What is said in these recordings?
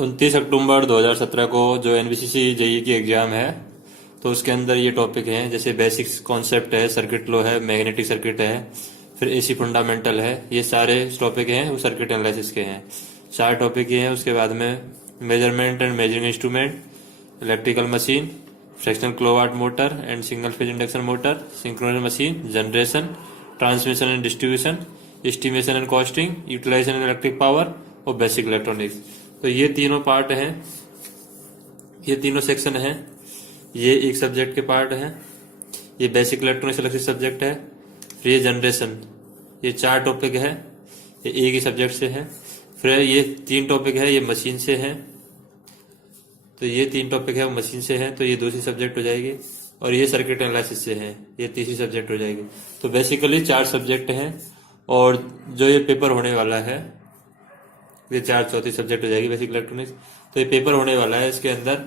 29 अक्टूबर 2017 को जो NBCC JEE की एग्जाम है, तो उसके अंदर ये टॉपिक हैं, जैसे बेसिक्स कॉन्सेप्ट है, सर्किट लॉ है, मैग्नेटिक सर्किट है, फिर एसी फंडामेंटल है। ये सारे टॉपिक हैं वो सर्किट एनालिसिस के हैं। 4 टॉपिक ये हैं। उसके बाद में measurement and measuring instrument, electrical machine, fractional kilowatt motor and single phase induction motor, synchronous machine, generation, transmission and distribution, estimation and costing, utilisation and electric power और बेसिक इलेक्ट्रॉनिक्स। तो ये तीनों पार्ट हैं, ये तीनों सेक्शन हैं। ये एक सब्जेक्ट के पार्ट हैं। ये बेसिक इलेक्ट्रॉनिक्स अलग से सब्जेक्ट है। फिर ये जनरेशन, ये 4 टॉपिक है, ये एक ही सब्जेक्ट से है। फिर ये 3 टॉपिक है, ये मशीन से है। तो ये 3 टॉपिक है वो मशीन से है, तो ये दूसरी सब्जेक्ट हो जाएगी। और ये सर्किट एनालिसिस से है, ये तीसरी सब्जेक्ट हो जाएगी। तो बेसिकली 4 सब्जेक्ट हैं। और जो ये पेपर होने वाला है, ये चौथी सब्जेक्ट हो जाएगी बेसिक इलेक्ट्रॉनिक्स। तो ये पेपर होने वाला है, इसके अंदर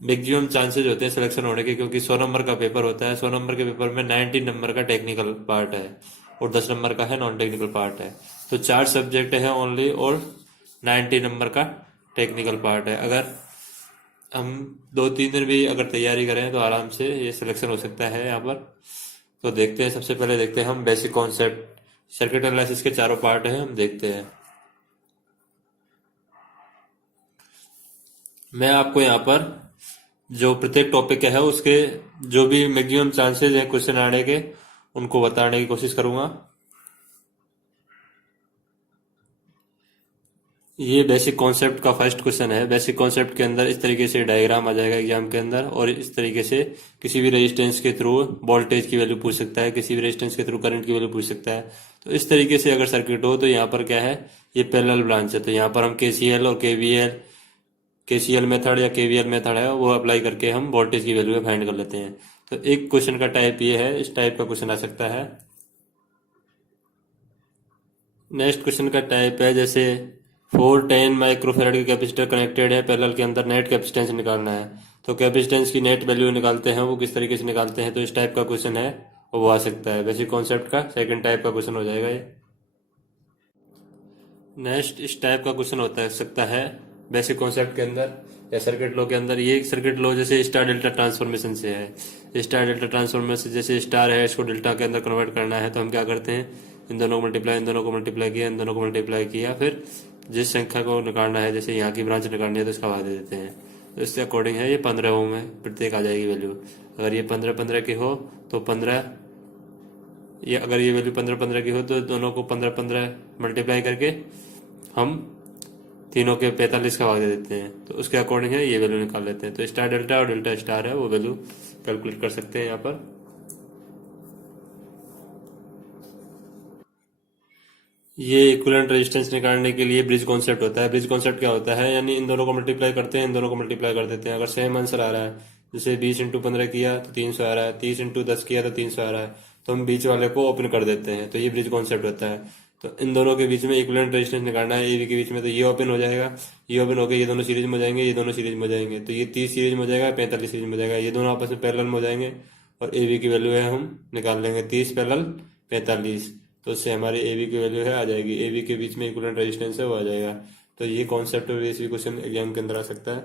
मैक्सिमम चांसेस होते हैं सिलेक्शन होने के, क्योंकि 100 नंबर का पेपर होता है। 100 नंबर के पेपर में 90 नंबर का टेक्निकल पार्ट है और 10 नंबर का है नॉन टेक्निकल पार्ट है। तो 4 सब्जेक्ट है ओनली और 90 नंबर का टेक्निकल पार्ट है। अगर हम 2-3 दिन भी अगर तैयारी करें तो आराम से ये सिलेक्शन हो सकता है यहाँ पर। तो देखते हैं, सबसे पहले देखते हैं हम बेसिक कॉन्सेप्ट। सर्किट एनालिसिस के 4 पार्ट हैं, हम देखते हैं। मैं आपको यहाँ पर जो प्रत्येक टॉपिक है उसके जो भी मैक्सिमम चांसेस हैं क्वेश्चन आने के, उनको बताने की कोशिश करूंगा। ये बेसिक कॉन्सेप्ट का फर्स्ट क्वेश्चन है। बेसिक कॉन्सेप्ट के अंदर इस तरीके से डायग्राम आ जाएगा एग्जाम के अंदर, और इस तरीके से किसी भी रेजिस्टेंस के थ्रू वोल्टेज की वैल्यू पूछ सकता है, किसी भी रेजिस्टेंस के थ्रू करंट की वैल्यू पूछ सकता है। तो इस तरीके से अगर सर्किट हो तो यहाँ पर क्या है, ये पैरेलल ब्रांच है। तो यहाँ पर हम केसीएल और केसीएल मेथड या केवीएल मेथड है वो अप्लाई करके हम वोल्टेज की वैल्यू फाइंड कर लेते हैं। तो एक क्वेश्चन का टाइप ये है, इस टाइप का क्वेश्चन आ सकता है। नेक्स्ट क्वेश्चन का टाइप है, जैसे 410 माइक्रोफेराड की कैपेसिटर कनेक्टेड है पैरेलल के अंदर, नेट कैपेसिटेंस निकालना है। तो कैपेसिटेंस की नेट वैल्यू निकालते हैं, वो किस तरीके से निकालते हैं। तो इस टाइप का क्वेश्चन है वो आ सकता है। बेसिक कॉन्सेप्ट का सेकंड टाइप का क्वेश्चन हो जाएगा ये। नेक्स्ट इस टाइप का क्वेश्चन होता है सकता है बेसिक कॉन्सेप्ट के अंदर या सर्किट लॉ के अंदर। ये सर्किट लॉ जैसे स्टार डेल्टा ट्रांसफॉर्मेशन से है। स्टार डेल्टा ट्रांसफॉर्मेशन जैसे स्टार है, इसको डेल्टा के अंदर कन्वर्ट करना है, तो हम क्या करते हैं, इन दोनों को मल्टीप्लाई किया, इन दोनों को मल्टीप्लाई किया, फिर जिस संख्या को निकालना है, जैसे यहाँ की ब्रांच निकालनी है तो इसका भाग दे देते हैं। तो इसके अकॉर्डिंग है ये 15 ओम है, प्रत्येक आ जाएगी वैल्यू। अगर ये 15-15 की हो तो 15, ये अगर ये वैल्यू 15-15 की हो तो दोनों को 15-15 मल्टीप्लाई करके हम तीनों के 45 का भाग दे देते हैं। तो उसके अकॉर्डिंग है ये वैल्यू निकाल लेते हैं। तो स्टार डेल्टा और डेल्टा स्टार है वो वैल्यू कैलकुलेट कर सकते हैं यहाँ पर। ये इक्विवेलेंट रेजिस्टेंस निकालने के लिए ब्रिज कॉन्सेप्ट होता है। ब्रिज कॉन्सेप्ट क्या होता है, यानी इन दोनों को मल्टीप्लाई करते हैं, इन दोनों को मल्टीप्लाई कर देते हैं। अगर सेम आंसर आ रहा है, जैसे 20 × 15 किया तो 300 आ रहा है, 30 × 10 किया तो 300 आ रहा है, तो हम बीच वाले को ओपन कर देते हैं। तो ये ब्रिज कॉन्सेप्ट होता है। तो इन दोनों के बीच में इक्विवेलेंट रेजिस्टेंस निकालना है, एबी के बीच में। तो ये ओपन हो जाएगा, ये ओपन हो गया, ये दोनों सीरीज में हो जाएंगे, ये दोनों सीरीज में हो जाएंगे। तो ये 30 सीरीज में हो जाएगा, 45 सीरीज में हो जाएगा, ये दोनों आपस में पैरेलल में हो जाएंगे। और एबी की वैल्यू है हम निकाल लेंगे 30 पैरेलल 45। तो उससे हमारी एबी की वैल्यू है आ जाएगी, एबी के बीच में इक्विवेलेंट रेजिस्टेंस है वो आ जाएगा। तो ये कॉन्सेप्ट बेस भी क्वेश्चन एग्जाम के अंदर आ सकता है।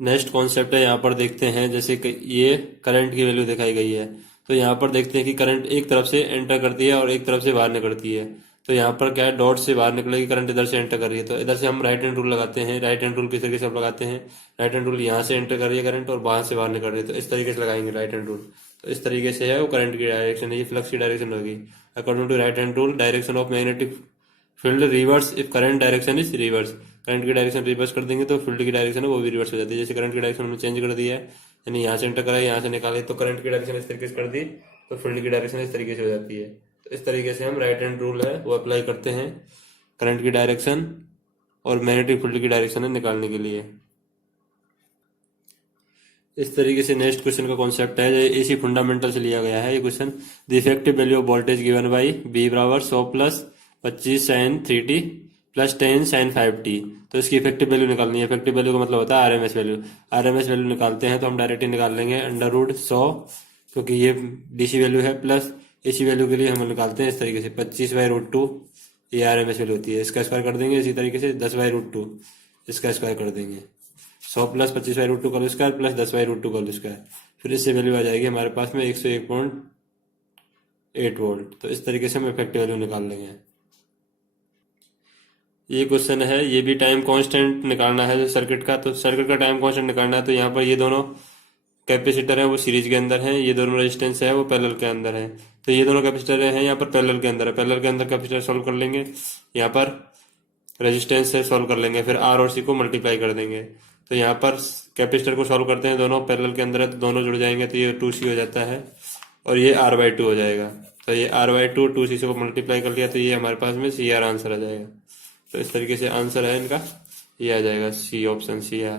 नेक्स्ट कॉन्सेप्ट है, यहाँ पर देखते हैं जैसे कि ये करंट की वैल्यू दिखाई गई है। तो यहाँ पर देखते हैं कि करंट एक तरफ से एंटर करती है और एक तरफ से बाहर निकलती है। तो यहाँ पर क्या है, डॉट से बाहर निकलेगी, करंट इधर से एंटर कर रही है। तो इधर से हम राइट हैंड रूल लगाते हैं। राइट हैंड रूल किस तरीके से हम लगाते हैं, राइट हैंड रूल यहाँ से एंटर कर रही है करंट और बाहर से बाहर निकल रही है, तो इस तरीके से लगाएंगे राइट हैंड रूल। तो इस तरीके से है वो करंट की डायरेक्शन है, ये फ्लक्स की डायरेक्शन होगी। According to right hand rule, direction of magnetic field reverse if current direction is reverse. Current की डायरेक्शन रिवर्स कर देंगे तो फील्ड की डायरेक्शन है वो भी रिवर्स हो जाती है। जैसे करंट की डायरेक्शन हमने चेंज कर दी है, यानी यहाँ से एंटर करा, यहाँ से निकाले, तो करंट की डायरेक्शन इस तरीके से कर दी तो फील्ड की डायरेक्शन इस तरीके से हो जाती है। तो इस तरीके से हम राइट हैंड रूल है वो अप्लाई करते हैं करंट की डायरेक्शन और मैग्नेटिक फील्ड की डायरेक्शन है निकालने के लिए। इस तरीके से नेक्स्ट क्वेश्चन का कॉन्सेप्ट है, एसी फंडामेंटल से लिया गया है ये question. The effective value of voltage given by V बराबर 100 plus 25 sign 3t plus 10 sign 5t। तो इसकी इफेक्टिव वैल्यू निकालनी है। इफेक्टिव वैल्यू का मतलब होता है आरएमएस वैल्यू। आरएमएस वैल्यू निकालते हैं तो हम डायरेक्टली निकाल लेंगे √100, क्योंकि ये डीसी वैल्यू है, प्लस एसी वैल्यू के लिए हम निकालते हैं इस तरीके से 25/√2 ये RMS वैल्यू होती है। इसका स्क्वायर कर देंगे इसी तरीके से 10/√2 इसका स्क्वायर कर देंगे। 100 प्लस 25/√2 का होल स्क्वायर प्लस 10/√2 का होल स्क्वायर, फिर इससे वैल्यू आ जाएगी हमारे पास में 101.8 वोल्ट। तो इस तरीके से हम इफेक्टिव वैल्यू निकाल लेंगे। ये क्वेश्चन है, ये भी टाइम कांस्टेंट निकालना है जो सर्किट का। तो सर्किट का टाइम कांस्टेंट निकालना है तो यहाँ पर ये दोनों कैपेसिटर है वो सीरीज के अंदर है, ये दोनों रेजिस्टेंस है वो पैरेलल के अंदर है। तो ये दोनों कैपेसिटर है यहाँ पर पैरेलल के अंदर है, पैरेलल के अंदर कैपेसिटर सॉल्व कर लेंगे, यहाँ पर रेजिस्टेंस से सॉल्व कर लेंगे, फिर R और C को मल्टीप्लाई कर देंगे। तो यहाँ पर कैपेसिटर को सॉल्व करते हैं, दोनों पैरेलल के अंदर है तो दोनों जुड़ जाएंगे, तो ये 2C हो जाता है और ये R/2 हो जाएगा। तो ये R/2 2C से को मल्टीप्लाई कर लिया तो ये हमारे पास में CR आंसर आ जाएगा। तो इस तरीके से आंसर है इनका, ये आ जाएगा C ऑप्शन CR।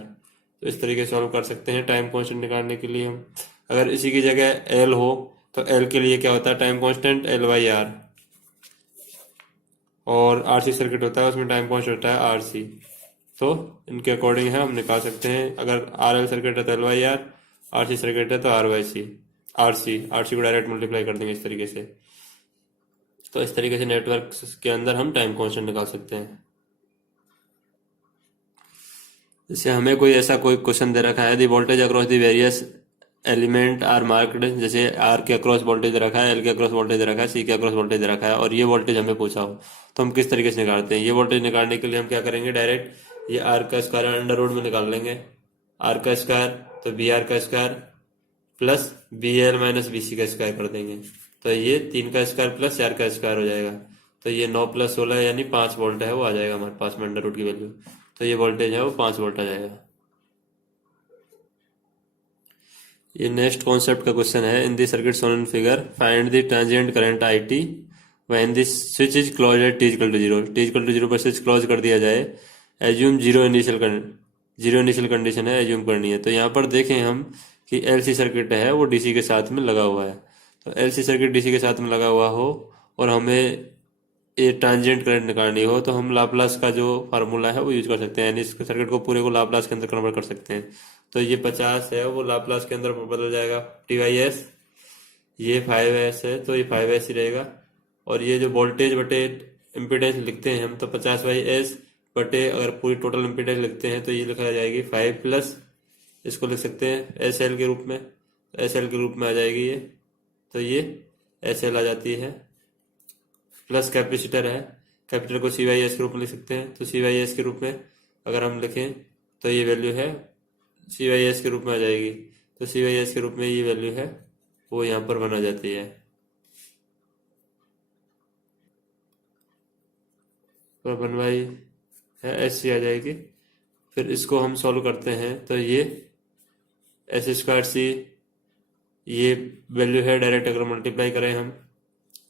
तो इस तरीके से सॉल्व कर सकते हैं टाइम कांस्टेंट निकालने के लिए हम। अगर इसी की जगह L हो तो L के लिए क्या होता है टाइम कांस्टेंट L/R, और RC सर्किट होता है उसमें टाइम कांस्टेंट होता है RC। तो इनके अकॉर्डिंग है हम निकाल सकते हैं। अगर RL सर्किट है तो L/R, RC सर्किट है तो R/C। RC को डायरेक्ट मल्टीप्लाई कर देंगे इस तरीके से। तो इस तरीके से नेटवर्क के अंदर हम टाइम कांस्टेंट निकाल सकते हैं। जैसे हमें कोई ऐसा कोई क्वेश्चन दे रखा है, the voltage across the various element are marked, जैसे R के अक्रॉस वोल्टेज दे रखा है, L के अक्रॉस वोल्टेज दे रखा है, C के अक्रॉस वोल्टेज दे रखा है, और ये वोल्टेज हमें पूछा हो तो हम किस तरीके से निकालते हैं। ये वोल्टेज निकालने के लिए हम क्या करेंगे, डायरेक्ट ये R का स्क्वायर अंडर रूट में निकाल लेंगे। R का स्क्वायर तो BR का square plus BL minus BC का स्क्वायर कर देंगे। तो ये 3 का स्क्वायर प्लस 4 का स्क्वायर हो जाएगा। तो ये 9 प्लस 16 यानी 5 वोल्ट है वो आ जाएगा हमारे पास में अंडर रूट की वैल्यू। तो ये वोल्टेज है वो 5 वोल्ट आ जाएगा। ये नेक्स्ट कॉन्सेप्ट का क्वेश्चन है, in the circuit shown in figure find the transient current IT when the switch is close at t equal to 0। t equal to 0 पर स्विच क्लोज कर दिया जाए, एज्यूम जीरो इनिशियल कंडीशन है assume करनी है। तो यहाँ पर देखें हम कि LC सर्किट है वो DC के साथ में लगा हुआ है। तो LC सर्किट DC के साथ में लगा हुआ हो और हमें ये ट्रांजिएंट करंट निकालनी हो तो हम लाप्लास का जो फार्मूला है वो यूज कर सकते हैं, यानी इस सर्किट को पूरे को लाप्लास के अंदर कन्वर्ट कर सकते हैं। तो ये 50 है वो लाप्लास के अंदर बदल जाएगा TYS, ये 5S है तो ये 5S ही रहेगा। और ये जो वोल्टेज बटे इम्पीडेंस लिखते हैं हम तो 50/S बटे अगर पूरी टोटल इम्पीडेंस लिखते हैं तो ये लिखा जाएगी 5 प्लस, इसको लिख सकते हैं SL के रूप में, SL के रूप में आ जाएगी ये। तो ये SL आ जाती है प्लस कैपेसिटर है, कैपेसिटर को CYS के रूप में लिख सकते हैं। तो CYS के रूप में अगर हम लिखें तो ये वैल्यू है CYS के रूप में आ जाएगी। तो CYS के रूप में ये वैल्यू है वो यहाँ पर बना जाती है। तो बनवाई है SC आ जाएगी। फिर इसको हम सॉल्व करते हैं तो ये S²C ये वैल्यू है, डायरेक्ट अगर मल्टीप्लाई करें हम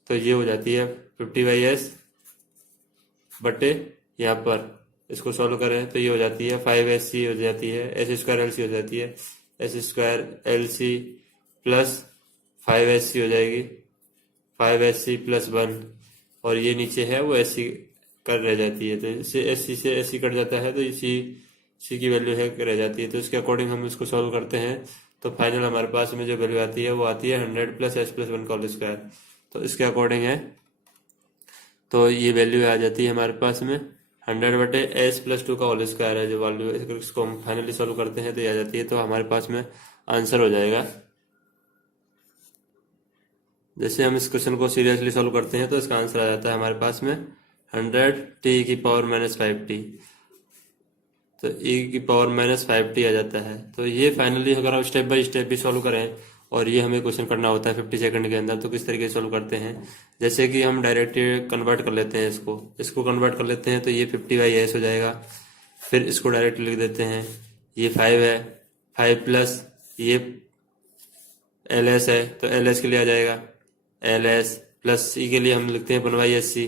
तो ये हो जाती है 50/S बटे यहाँ पर इसको सॉल्व करें तो ये हो जाती है 5SC हो जाती है, S²LC हो जाती है, S²LC प्लस 5SC हो जाएगी, 5SC प्लस 1, और ये नीचे है वो SC कर रह जाती है। तो इससे SC से SC कट जाता है तो C की वैल्यू है रह जाती है। तो इसके अकॉर्डिंग हम इसको सॉल्व करते हैं तो फाइनल हमारे पास में जो वैल्यू आती है वो आती है 100 प्लस S+1 का होल स्क्वायर। तो इसके अकॉर्डिंग है तो ये वैल्यू आ जाती है हमारे पास में 100 बटे S+2 का होल स्क्वायर है जो वैल्यू है। इसको हम फाइनली सॉल्व करते हैं तो ये आ जाती है। तो हमारे पास में आंसर हो जाएगा। जैसे हम इस क्वेश्चन को सीरियसली सॉल्व करते हैं तो इसका आंसर आ जाता है हमारे पास में 100t⁻⁻5t। तो e⁻⁻5t आ जाता है। तो ये फाइनली अगर हम स्टेप बाय स्टेप भी सॉल्व करें और ये हमें क्वेश्चन करना होता है 50 सेकंड के अंदर तो किस तरीके से सॉल्व करते हैं, जैसे कि हम डायरेक्ट कन्वर्ट कर लेते हैं, इसको कन्वर्ट कर लेते हैं तो ये 50/S हो जाएगा। फिर इसको डायरेक्ट लिख देते हैं, ये 5 है, 5 प्लस ये LS है तो LS के लिए आ जाएगा LS प्लस C के लिए हम लिखते हैं 1/SC।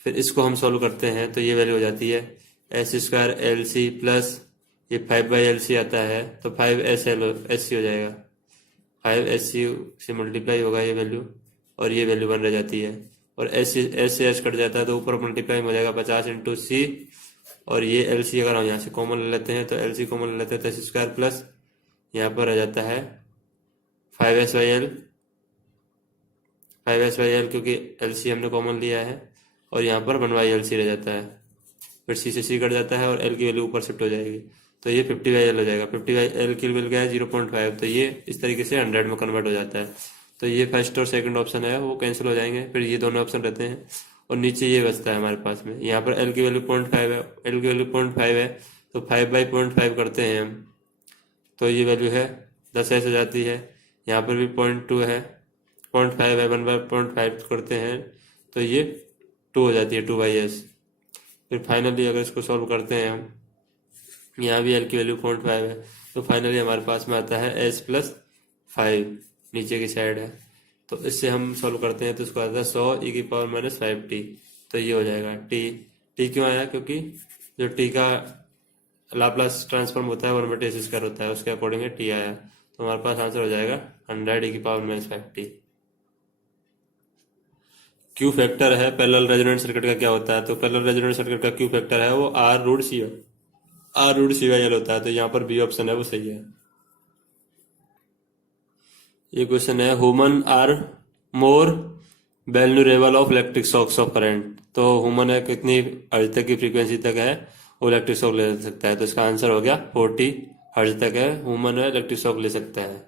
फिर इसको हम सॉल्व करते हैं तो ये वैल्यू हो जाती है S²LC प्लस ये 5/LC आता है तो 5SC हो जाएगा, 5SC से मल्टीप्लाई होगा ये वैल्यू और ये वैल्यू बन रह जाती है। और S से S कट जाता है तो ऊपर मल्टीप्लाई हो जाएगा 50 × C, और ये LC अगर हम यहाँ से कॉमन ले लेते हैं तो LC कॉमन ले लेते हैं तो S² प्लस यहाँ पर आ जाता है 5S/L क्योंकि LC हमने कॉमन लिया है, और यहाँ पर 1/LC रह जाता है, फिर C से C कट जाता है और L की वैल्यू ऊपर शिफ्ट हो जाएगी, तो ये 50/L हो जाएगा। 50/L की वैल्यू क्या है 0.5, तो ये इस तरीके से 100 में कन्वर्ट हो जाता है। तो ये फर्स्ट और सेकंड ऑप्शन है वो कैंसिल हो जाएंगे, फिर ये दोनों ऑप्शन रहते हैं और नीचे ये बचता है हमारे पास में। यहाँ पर L की वैल्यू 0.5 है, L की वैल्यू 0.5 है, तो 5/0.5 करते हैं हम, तो ये वैल्यू है 10 ऐसे जाती है। यहाँ पर भी 0.2 है, 0.5 है, 1/0.5 करते हैं तो ये 2 हो जाती है, 2/s। फिर फाइनली अगर इसको सॉल्व करते हैं हम, यहाँ भी L की वैल्यू 0.5 है, तो फाइनली हमारे पास में आता है s+5, नीचे की साइड है। तो इससे हम सॉल्व करते हैं तो इसको आता है 100e⁻⁵t, तो ये हो जाएगा t क्यों आया, क्योंकि जो t का लाप्लास ट्रांसफॉर्म होता है 1/s² होता है, उसके अकॉर्डिंग t आया, तो हमारे पास आंसर हो जाएगा 100e⁻⁵t। क्यू फैक्टर है पैरेलल रेजोनेंट सर्किट का क्या होता है, तो पैरेलल रेजोनेंट सर्किट का क्यू फैक्टर है वो R√C/L होता है, तो यहाँ पर बी ऑप्शन है वो सही है। ये क्वेश्चन है, human are more vulnerable of electric shocks of current, तो ह्यूमन है कितनी हर्ज तक की फ्रीक्वेंसी तक है वो इलेक्ट्रिक शॉक ले सकता है, तो इसका आंसर हो गया 40 हर्ज तक है ह्यूमन है इलेक्ट्रिक शॉक ले सकता है।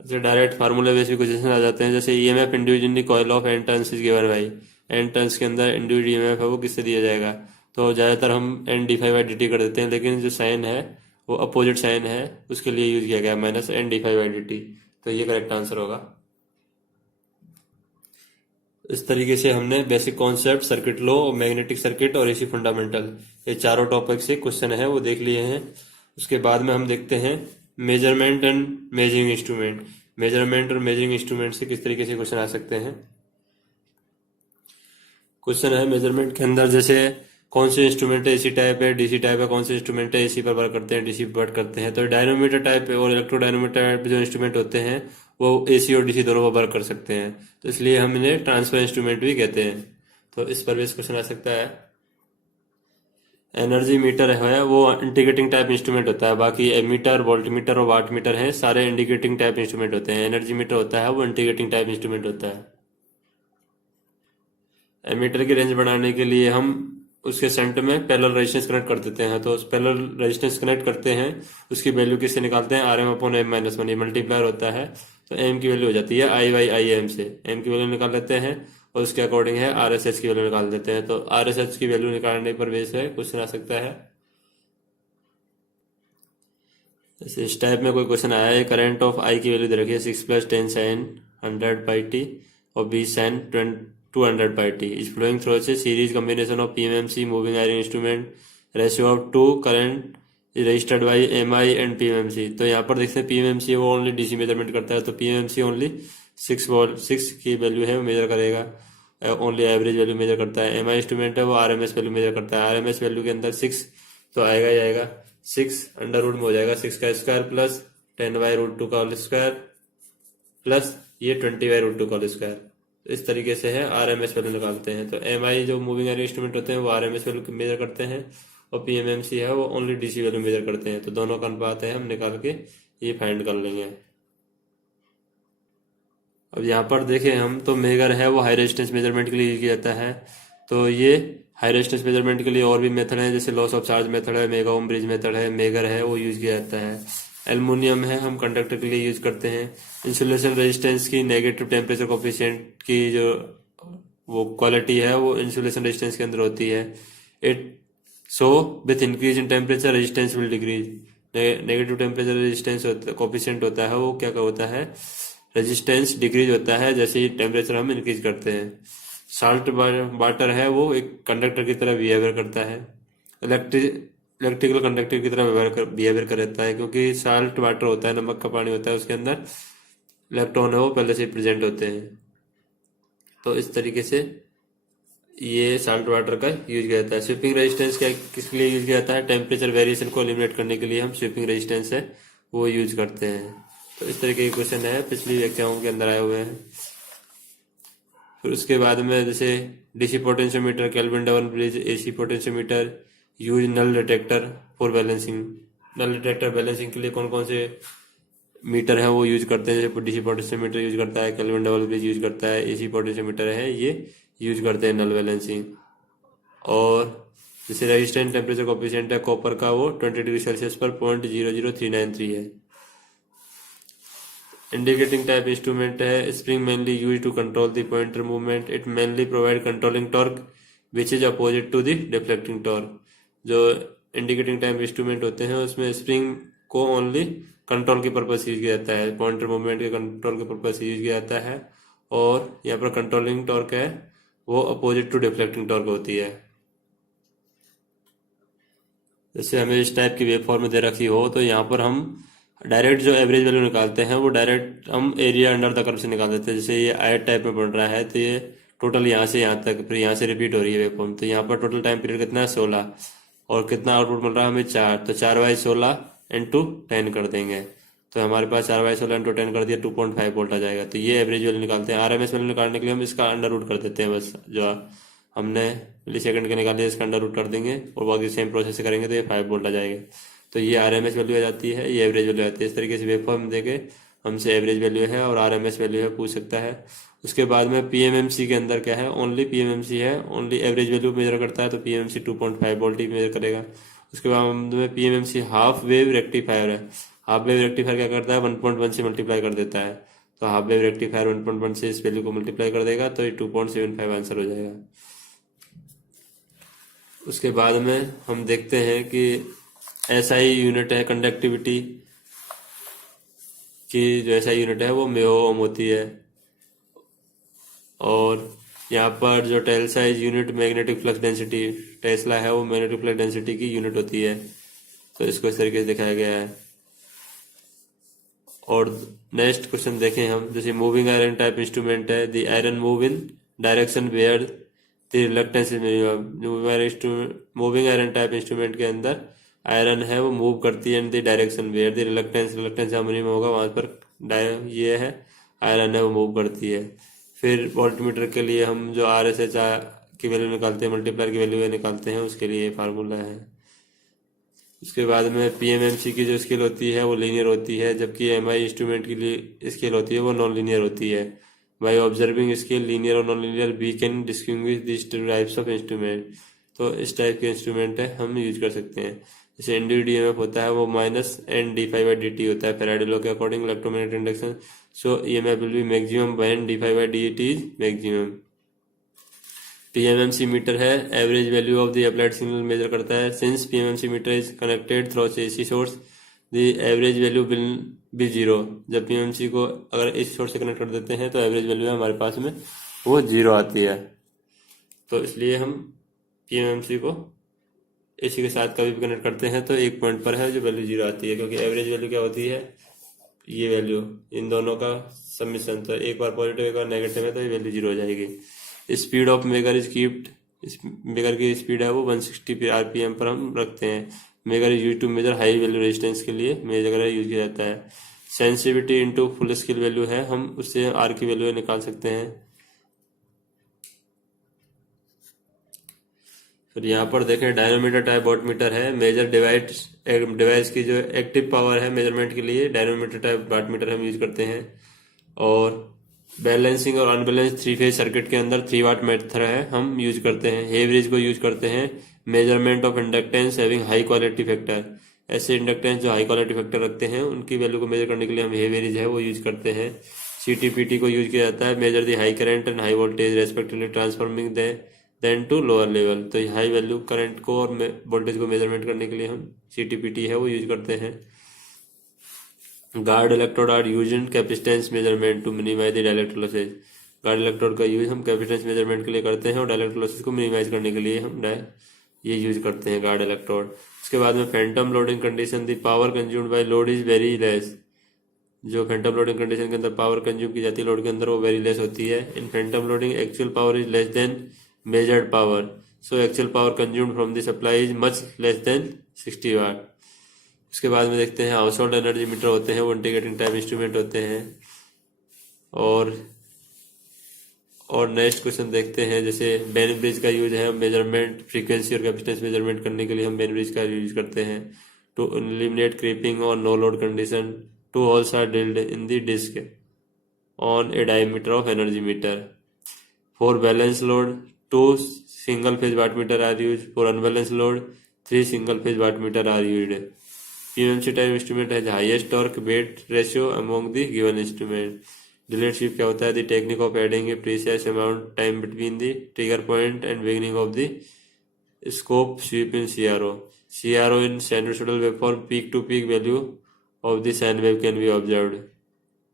जैसे डायरेक्ट फार्मूला बेस भी क्वेश्चन आ जाते हैं, जैसे EMF induced in the coil of N turns is given by, N turns के अंदर इंड्यूस्ड ईएमएफ है वो किससे दिया जाएगा, तो ज़्यादातर हम n/dt कर देते हैं, लेकिन जो साइन है वो अपोजिट साइन है उसके लिए यूज किया गया -n/dt, तो ये करेक्ट आंसर होगा। इस तरीके से हमने basic concept, circuit law, magnetic circuit और एसी फंडामेंटल, ये चारों टॉपिक से क्वेश्चन है वो देख लिए हैं। उसके बाद में हम देखते हैं measurement and measuring instrument, measurement और मेजरिंग इंस्ट्रूमेंट से किस तरीके से क्वेश्चन आ सकते हैं। क्वेश्चन है मेजरमेंट के अंदर, जैसे कौन से इंस्ट्रूमेंट है एसी टाइप है, डीसी टाइप है, कौन से इंस्ट्रूमेंट है एसी पर वर्क करते हैं, डीसी पर वर्क करते हैं, तो डायनोमीटर टाइप और इलेक्ट्रोडायनोमीटर टाइप जो इंस्ट्रूमेंट होते हैं वो एसी और डीसी दोनों पर वर्क कर सकते हैं, तो इसलिए हम इन्हें ट्रांसफर इंस्ट्रूमेंट भी कहते हैं। तो इस पर भी क्वेश्चन आ सकता है। एनर्जी मीटर है वो इंडिकेटिंग टाइप इंस्ट्रूमेंट होता है, बाकी एमीटर, वोल्टमीटर और वाट मीटर है सारे इंडिकेटिंग टाइप इंस्ट्रूमेंट होते हैं। एनर्जी मीटर होता है वो इंडिकेटिंग टाइप इंस्ट्रूमेंट होता है। एमीटर की रेंज बढ़ाने के लिए हम उसके सेंटर में पैरेलल रेजिस्टेंस कनेक्ट कर देते हैं, तो उस पैरेलल रेजिस्टेंस कनेक्ट करते हैं उसकी वैल्यू किससे निकालते हैं, RM/m-1, ये मल्टीप्लायर होता है, तो m की वैल्यू हो जाती है I/IM से, m की वैल्यू निकाल लेते हैं और उसके अकॉर्डिंग है RSH की वैल्यू निकाल देते हैं, तो RSH की वैल्यू निकालने पर बेस है क्वेश्चन आ सकता है। जैसे इस टाइप में कोई क्वेश्चन आया है, करंट ऑफ I की वैल्यू दे रखी है 6 + 10 sin 100πt और 20 sin 200πt is flowing through से series combination of PMMC moving iron instrument, ratio of two current registered by MI and PMMC। तो यहाँ पर देखते हैं PMMC वो ओनली डीसी मेजरमेंट करता है, तो PMMC ओनली 6 की वैल्यू है वो मेजर करेगा, ओनली एवरेज वैल्यू मेजर करता है। MI इंस्ट्रूमेंट है वो RMS वैल्यू मेजर करता है, RMS वैल्यू के अंदर 6 तो आएगा ही आएगा, 6 अंडर रूट में हो जाएगा 6 का स्क्वायर प्लस 10/√2 का होल स्क्वायर प्लस ये 20/√2 का होल स्क्वायर, इस तरीके से है RMS वैल्यू निकालते हैं। तो MI जो मूविंग आयरन इंस्ट्रूमेंट होते हैं वो RMS वैल्यू मेजर करते हैं और PMMC है वो ओनली DC वैल्यू मेजर करते हैं, तो दोनों का अनुपात है हम निकाल के ये फाइंड कर लेंगे। अब यहाँ पर देखें हम, तो मेगर है वो हाई रेजिस्टेंस मेजरमेंट के लिए यूज किया जाता है, तो ये हाई रेजिस्टेंस मेजरमेंट के लिए और भी मेथड है, जैसे लॉस ऑफ चार्ज मेथड है, मेगा ओम ब्रिज मेथड है, मेगर है वो यूज किया जाता है। एल्युमिनियम है हम कंडक्टर के लिए यूज करते हैं। इंसुलेशन रेजिस्टेंस की नेगेटिव टेम्परेचर कोफिशिएंट की जो वो क्वालिटी है वो इंसुलेशन रेजिस्टेंस के अंदर होती है। It so with increase in temperature resistance will decrease, negative temperature resistance coefficient होता है वो क्या होता है, रेजिस्टेंस डिक्रीज होता है जैसे ही टेम्परेचर हम इंक्रीज करते हैं। साल्ट वाटर है वो एक कंडक्टर की तरह बिहेवियर करता है, इलेक्ट्रिकल कंडक्टर की तरह बिहेवियर करता है, क्योंकि साल्ट वाटर होता है, नमक का पानी होता है, उसके अंदर इलेक्ट्रॉन है वो पहले से प्रेजेंट होते हैं। तो इस तरीके से ये साल्ट वाटर का यूज किया जाता है। स्वीपिंग रेजिस्टेंस क्या किसके लिए यूज किया जाता है, टेम्परेचर वेरिएशन को एलिमिनेट करने के लिए हम स्वीपिंग रेजिस्टेंस है वो यूज करते हैं। तो इस तरीके के क्वेश्चन है पिछली व्याख्याओं के अंदर आए हुए हैं। फिर उसके बाद में जैसे DC potentiometer, Kelvin double bridge, AC potentiometer, use null detector for balancing. Null detector balancing के लिए कौन कौन से मीटर है वो यूज करते हैं, जैसे डीसी पोटेंशियोमीटर यूज करता है, केल्विन डबल ब्रिज यूज करता है, एसी पोटेंशियोमीटर है ये यूज करते हैं नल बैलेंसिंग। और जैसे रेजिस्टेंस टेम्परेचर कोफिशिएंट है कॉपर का वो 20 डिग्री सेल्सियस पर 0.00393 है। इंडिकेटिंग टाइप इंस्ट्रूमेंट है spring mainly use to control the pointer movement, it mainly provide controlling torque which is opposite to the deflecting torque. जो इंडिकेटिंग टाइप इंस्ट्रूमेंट होते हैं उसमें स्प्रिंग को ओनली कंट्रोल के purpose use किया जाता है, पॉइंटर मूवमेंट के कंट्रोल के पर्पज यूज किया जाता है। और यहाँ पर कंट्रोलिंग टॉर्क है वो अपोजिट टू डिफ्लेक्टिंग टॉर्क होती है। जैसे हमें इस टाइप की वेव फॉर्म दे रखी हो तो यहाँ पर हम डायरेक्ट जो एवरेज वैल्यू निकालते हैं वो डायरेक्ट हम एरिया अंडर द कर्व से निकाल देते हैं। जैसे ये आई टाइप में बन रहा है तो ये टोटल यहाँ से यहाँ तक, फिर यहाँ से रिपीट हो रही है वेव फॉर्म, तो यहाँ पर टोटल टाइम पीरियड कितना है 16 और कितना आउटपुट मिल रहा है हमें 4, तो 4/16 इंटू 10 कर देंगे तो हमारे पास 4/16 इंटू 10 कर दिया 2.5 वोल्ट आ जाएगा। तो ये एवरेज वैल्यू निकालते हैं। आरएमएस वैल्यू निकालने के लिए हम इसका अंडर रूट कर देते हैं, बस जो हमने मिली सेकंड के निकाले इसका अंडर रूट कर देंगे और बाकी सेम प्रोसेस करेंगे तो ये 5 वोल्ट आ जाएगा। तो ये आरएमएस वैल्यू आ जाती है, ये एवरेज वैल्यू आती है। इस तरीके से वेव फॉर्म देके हमसे एवरेज वैल्यू है और आरएमएस वैल्यू है पूछ सकता है। उसके बाद में पीएमएमसी के अंदर क्या है, ओनली पीएमएमसी है, ओनली एवरेज वैल्यू मेजर करता है तो पीएमएमसी 2.5 वोल्ट ही मेजर करेगा। उसके बाद में पीएमएमसी हाफ वेव रेक्टिफायर है। हाफ वेव रेक्टिफायर क्या करता है 1.1 से मल्टीप्लाई कर देता है, तो हाफ वेव रेक्टिफायर 1.1 से इस वैल्यू को मल्टीप्लाई कर देगा तो ये 2.75 आंसर हो जाएगा। उसके बाद में हम देखते हैं कि एसआई यूनिट है कंडक्टिविटी की, जो एसआई यूनिट है वो मेओ ओम होती है। और यहाँ पर जो टेल्सा unit magnetic flux density, tesla है वो मैग्नेटिक फ्लक्स डेंसिटी की यूनिट होती है, तो इसको इस तरीके से दिखाया गया है। और नेक्स्ट क्वेश्चन देखें हम, जैसे मूविंग आयरन टाइप इंस्ट्रूमेंट है, the iron move in direction where the reluctance is minimum. Moving iron type instrument के अंदर आयरन है वो मूव करती है in the direction where the reluctance जहाँ मिनिमम होगा वहां पर ये है आयरन है वो मूव करती है। फिर वोल्टमीटर के लिए हम जो RSH की वैल्यू निकालते हैं, मल्टीप्लायर की वैल्यू निकालते हैं, उसके लिए फार्मूला है। उसके बाद में पीएमएमसी की जो स्केल होती है वो लीनियर होती है, जबकि एमआई इंस्ट्रूमेंट की स्केल होती है वो नॉन लीनियर होती है। बाय ऑब्जर्विंग स्केल लीनियर और non linear we can distinguish this types of instrument. तो इस टाइप के इंस्ट्रूमेंट है हम यूज कर सकते हैं। जैसे NdDMF होता है वो -N-d∅dt होता है फैराडे लॉ के according electromagnetic induction. So EMF will be maximum when d∅dt is maximum. PMMC meter है average value of the applied signal measure करता है। Since PMMC meter is connected through AC source the average value will be 0। जब PMMC को अगर AC source से connect कर देते हैं तो एवरेज वैल्यू है हमारे पास में वो 0 आती है। तो इसलिए हम पीएमएमसी को एसी के साथ कभी भी कनेक्ट करते हैं तो एक पॉइंट पर है जो वैल्यू 0 आती है, क्योंकि एवरेज वैल्यू क्या होती है, ये वैल्यू इन दोनों का समिशन, तो एक बार पॉजिटिव एक बार नेगेटिव है तो ये वैल्यू 0 हो जाएगी। Speed of megger is keeped, megger की स्पीड है वो 160 RPM पर हम रखते हैं। Megger is use to measure high value resistance के लिए मेजर यूज किया जाता है। Sensitivity into full scale value है, हम उससे आर की वैल्यू निकाल सकते हैं। फिर यहाँ पर देखें डायनोमीटर टाइप वॉटमीटर है, मेजर डिवाइस की जो एक्टिव पावर है मेजरमेंट के लिए डायनोमीटर टाइप वॉटमीटर हम यूज करते हैं। और बैलेंसिंग और अनबैलेंस 3 फेज सर्किट के अंदर 3 वाट मेथड है हम यूज करते हैं। हेवरेज को यूज करते हैं measurement of inductance having high quality factor. ऐसे इंडक्टेंस जो हाई क्वालिटी फैक्टर रखते हैं उनकी वैल्यू को मेजर करने के लिए हम हेवरेज है वो यूज करते हैं। CTPT को यूज किया जाता है measure the high current and high voltage respectively transforming then to lower level. तो हाई वैल्यू करंट को और वोल्टेज को मेजरमेंट करने के लिए हम CTPT है वो यूज करते हैं। Guard electrode are use in capacitance measurement to minimise the dielectric losses. Guard electrode का यूज हम कैपेसिटेंस मेजरमेंट के लिए करते हैं और डाइलेक्ट्रिक लॉसेज को मिनिमाइज करने के लिए हम ये यूज करते हैं गार्ड इलेक्ट्रोड। उसके बाद में Phantom loading condition, the power consumed by load is very less. जो फैंटम लोडिंग कंडीशन के अंदर पावर कंज्यूम की जाती है लोड के अंदर वो वेरी लेस होती है। In phantom loading actual power is less than measured power, so actual power consumed from the supply is much less than 60 watt. उसके बाद में देखते हैं हाउस होल्ड एनर्जी मीटर होते हैं वो इंटीग्रेटिंग टाइप इंस्ट्रूमेंट होते हैं। और नेक्स्ट क्वेश्चन देखते हैं, जैसे बेन ब्रिज का यूज है मेजरमेंट फ्रीक्वेंसी और कैपेसिटेंस मेजरमेंट करने के लिए हम बेन ब्रिज का यूज करते हैं टू एलिमिनेट क्रीपिंग और no load condition 2 holes are drilled in the disc on a diameter of energy meter. For balance load, 2 single phase wattmeter are used. For unbalanced load, 3 single phase wattmeter are used. PMC type instrument has highest torque weight ratio among the given instrument. Delayed sweep क्या होता है? The technique of adding a precise amount time between the trigger point and beginning of the scope sweep in CRO. CRO in sinusoidal waveform, peak to peak value of the sine wave can be observed.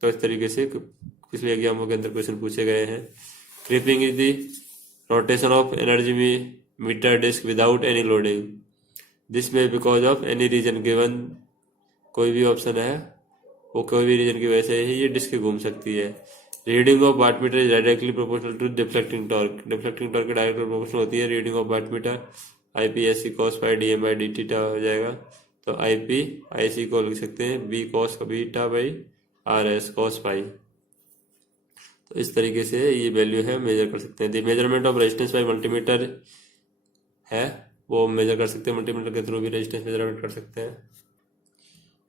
तो इस तरीके से पिछले एग्जामों के अंदर question पूछे गए हैं. Creeping is the rotation of energy meter disc without any loading. This में because of any reason given, कोई भी ऑप्शन है वो कोई भी रीजन की वजह से ही ये डिस्क घूम सकती है. Reading of wattmeter is directly proportional to deflecting torque. Deflecting torque की डायरेक्ट प्रोपोर्शनल होती है reading of wattmeter. IPSC cos phi DM by dt हो जाएगा. तो IP IC को लिख सकते हैं B cos beta by RS cos phi. तो इस तरीके से ये वैल्यू है मेजर कर सकते हैं. The measurement of resistance by multimeter है वो मेजर कर सकते हैं. मल्टीमीटर के थ्रू भी रेजिस्टेंस मेजरमेंट कर सकते हैं.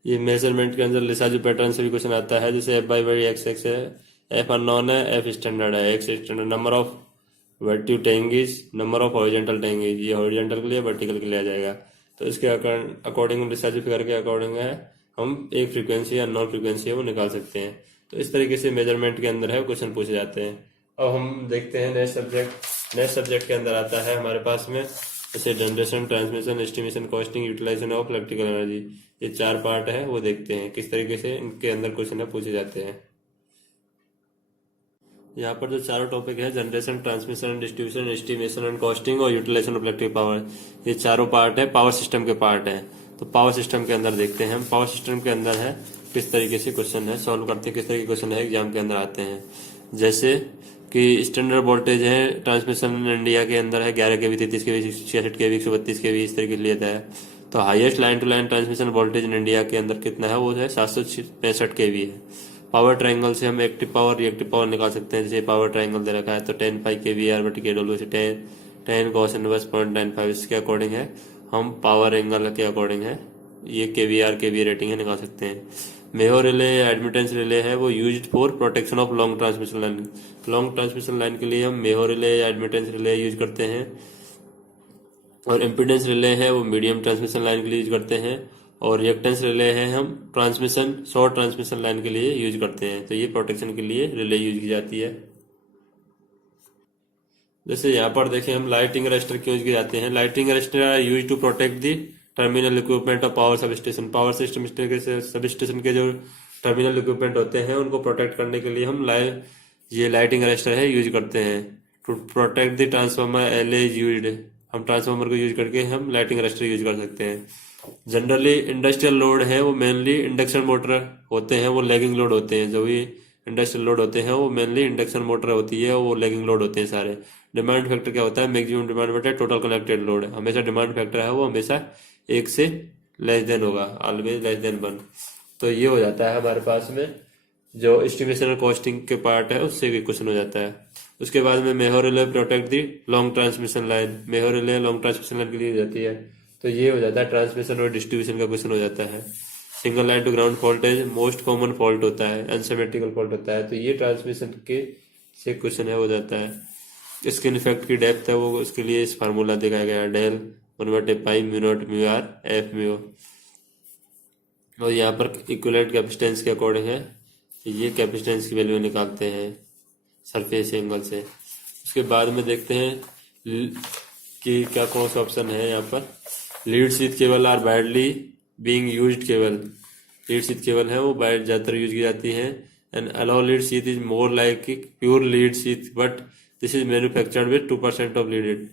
ये मेजरमेंट के अंदर लिसाजू पैटर्न से भी क्वेश्चन आता है. जैसे F/x है, F अननोन है, F स्टैंडर्ड है. X standard number of vertical tangents, number of horizontal tangents. ये हॉरिजॉन्टल के लिए वर्टिकल के लिए आ जाएगा. तो इसके अकॉर्डिंग लिसाजू फिगर के अकॉर्डिंग है हम एक फ्रीक्वेंसी या नॉन फ्रीक्वेंसी है वो निकाल सकते हैं. तो इस तरीके से मेजरमेंट के अंदर है क्वेश्चन पूछे जाते हैं. अब हम देखते हैं नेक्स्ट सब्जेक्ट. नेक्स्ट सब्जेक्ट के अंदर आता है हमारे पास में जैसे generation, transmission, estimation, costing, utilisation of electrical energy. ये 4 पार्ट है वो देखते हैं किस तरीके से इनके अंदर क्वेश्चन पूछे जाते हैं. यहाँ पर जो चारों टॉपिक है generation, transmission, distribution, estimation and costing और यूटिलाइजेशन ऑफ इलेक्ट्रिक पावर, ये चारों पार्ट है पावर सिस्टम के पार्ट है. तो पावर सिस्टम के अंदर देखते हैं हम पावर सिस्टम के अंदर है किस तरीके से क्वेश्चन है सॉल्व करते हैं, किस तरीके के क्वेश्चन है एग्जाम के अंदर आते हैं. जैसे कि स्टैंडर्ड वोल्टेज है ट्रांसमिशन इंडिया के अंदर है 11 kV, 33 kV, 66 kV, 132 kV, इस तरीके से लेता है. तो highest line to line transmission voltage in India के अंदर कितना है वो है 765 kV है. पावर ट्रायंगल से हम एक्टिव पावर रिएक्टिव पावर निकाल सकते हैं. जैसे पावर ट्रायंगल दे रखा है तो 10 5 kVAR बटी KW से 10 cos इनवर्स 0.95 इसके अकॉर्डिंग है. हम पावर एंगल के अकॉर्डिंग है ये KVAR KVA रेटिंग है निकाल सकते हैं. मेयो रिले एडमिटेंस रिले है वो used for protection of long transmission line. Long transmission line के लिए हम Mayo relay admittance relay use करते हैं. और इम्पीडेंस रिले है वो मीडियम ट्रांसमिशन लाइन के लिए यूज करते हैं. और रिएक्टेंस रिले है हम ट्रांसमिशन शॉर्ट ट्रांसमिशन लाइन के लिए यूज करते हैं. तो ये प्रोटेक्शन के लिए रिले यूज की जाती है. जैसे यहाँ पर देखें हम लाइटिंग अरेस्टर क्यों यूज किए जाते हैं. Lighting arrester are use to protect the terminal equipment of power sub station. Power system sub station के जो टर्मिनल इक्विपमेंट होते हैं उनको प्रोटेक्ट करने के लिए हम ये लाइटिंग अरेस्टर है यूज करते हैं. To protect the transformer L is used. हम ट्रांसफार्मर को यूज करके हम लाइटिंग अरेस्टर यूज कर सकते हैं. जनरली इंडस्ट्रियल लोड है वो मेनली इंडक्शन मोटर होते हैं वो लैगिंग लोड होते हैं. जो भी इंडस्ट्रियल लोड होते हैं वो मेनली इंडक्शन मोटर होती है वो लैगिंग लोड होते हैं सारे. डिमांड फैक्टर क्या होता है मैक्सिमम डिमांड बटा टोटल कनेक्टेड लोड. हमेशा डिमांड फैक्टर है वो हमेशा 1 से लेस देन होगा, ऑलवेज लेस देन 1. तो ये हो जाता है हमारे पास में जो एस्टिमेशन और कॉस्टिंग के पार्ट है उससे भी क्वेश्चन हो जाता है. उसके बाद में Mayo relay protect the long transmission line. Mayo relay long transmission line के लिए जाती है. तो ये हो जाता है ट्रांसमिशन और डिस्ट्रीब्यूशन का क्वेश्चन हो जाता है. Single line to ground faults most common fault होता है, अनसिमेट्रिकल फॉल्ट होता है. तो ये ट्रांसमिशन के से क्वेश्चन है हो जाता है. स्किन इफेक्ट की डेप्थ है वो उसके लिए इस फार्मूला दिखाया गया है डेल 1/π म्यू0 म्यू r f म्यू. और यहाँ पर इक्विवेलेंट कैपेसिटेंस के अकॉर्डिंग है ये कैपेसिटेंस की वैल्यू निकालते हैं सरफेस एंगल से. उसके बाद में देखते हैं कि क्या कौन सा ऑप्शन है. यहाँ पर lead sheath cable are widely being used cable. Lead sheath cable है वो ज्यादातर यूज की जाती है. And alloy lead sheath is more like pure lead sheath but this is manufactured with 2% of leaded.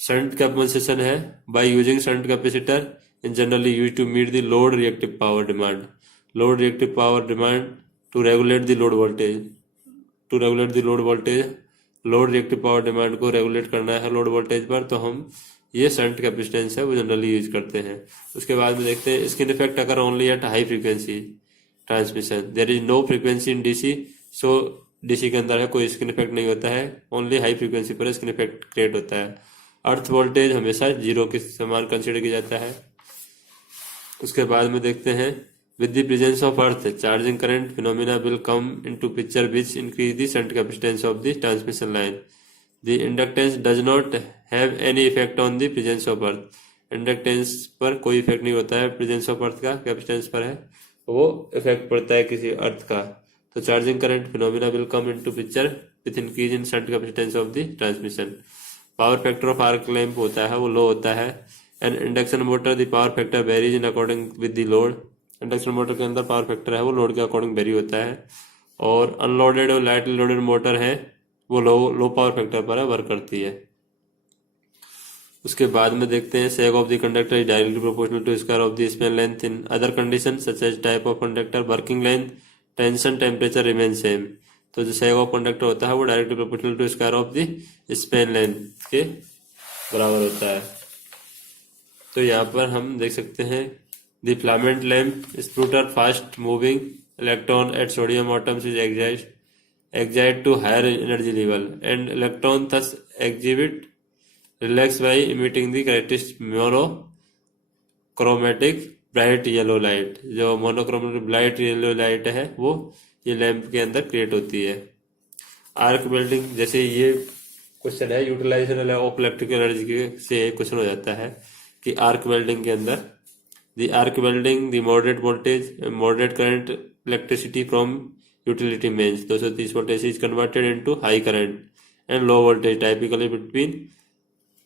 Shunt compensation है by using shunt capacitor in generally use to meet the load reactive power demand. Load reactive power demand to regulate the load voltage. To regulate the load voltage. Load reactive power demand को regulate करना है load voltage पर तो हम ये shunt capacitance है वो generally use करते हैं. उसके बाद में देखते हैं स्किन इफेक्ट अगर only at high frequency transmission. There is no frequency in DC. So DC के अंदर है कोई स्किन इफेक्ट नहीं होता है. ओनली हाई फ्रीक्वेंसी पर स्किन इफेक्ट क्रिएट होता है. अर्थ वोल्टेज हमेशा 0 के समान कंसिडर किया जाता है. उसके बाद में देखते हैं With the presence of earth, charging current phenomena will come into picture which increase the shunt capacitance of the transmission line. The inductance does not have any effect on the presence of earth. Inductance पर कोई effect नहीं होता है presence of earth का, capacitance पर है वो effect पड़ता है किसी अर्थ का. तो charging current phenomena will come into picture with increase in shunt capacitance of the transmission. Power factor of arc lamp होता है वो लो होता है. And induction motor the power factor varies in according with the load. Induction motor के अंदर power factor है वो load के अकॉर्डिंग वेरी होता है. और अनलोडेड और लाइटली लोडेड मोटर है वो लो पावर फैक्टर पर वर्क करती है. उसके बाद में देखते हैं sag of the conductor is directly proportional to square of the span length in other condition such as type of conductor working length tension temperature remain same. तो जो सेग ऑफ कंडक्टर होता है वो directly proportional to square of the span length के बराबर होता है. तो यहाँ पर हम देख सकते हैं the filament lamp sputter fast moving electron at sodium atoms is excite to higher energy level and electron thus exhibit relax by emitting the characteristic monochromatic bright yellow light. जो मोनोक्रोमेटिक ब्राइट येलो लाइट है वो ये lamp के अंदर create होती है. Arc welding, जैसे ये क्वेश्चन है यूटिलाइजेशन ऑफ इलेक्ट्रिकल एनर्जी से क्वेश्चन हो जाता है कि आर्क वेल्डिंग के अंदर the arc welding the moderate voltage moderate current electricity from utility means 230 voltage is converted into high current and low voltage typically between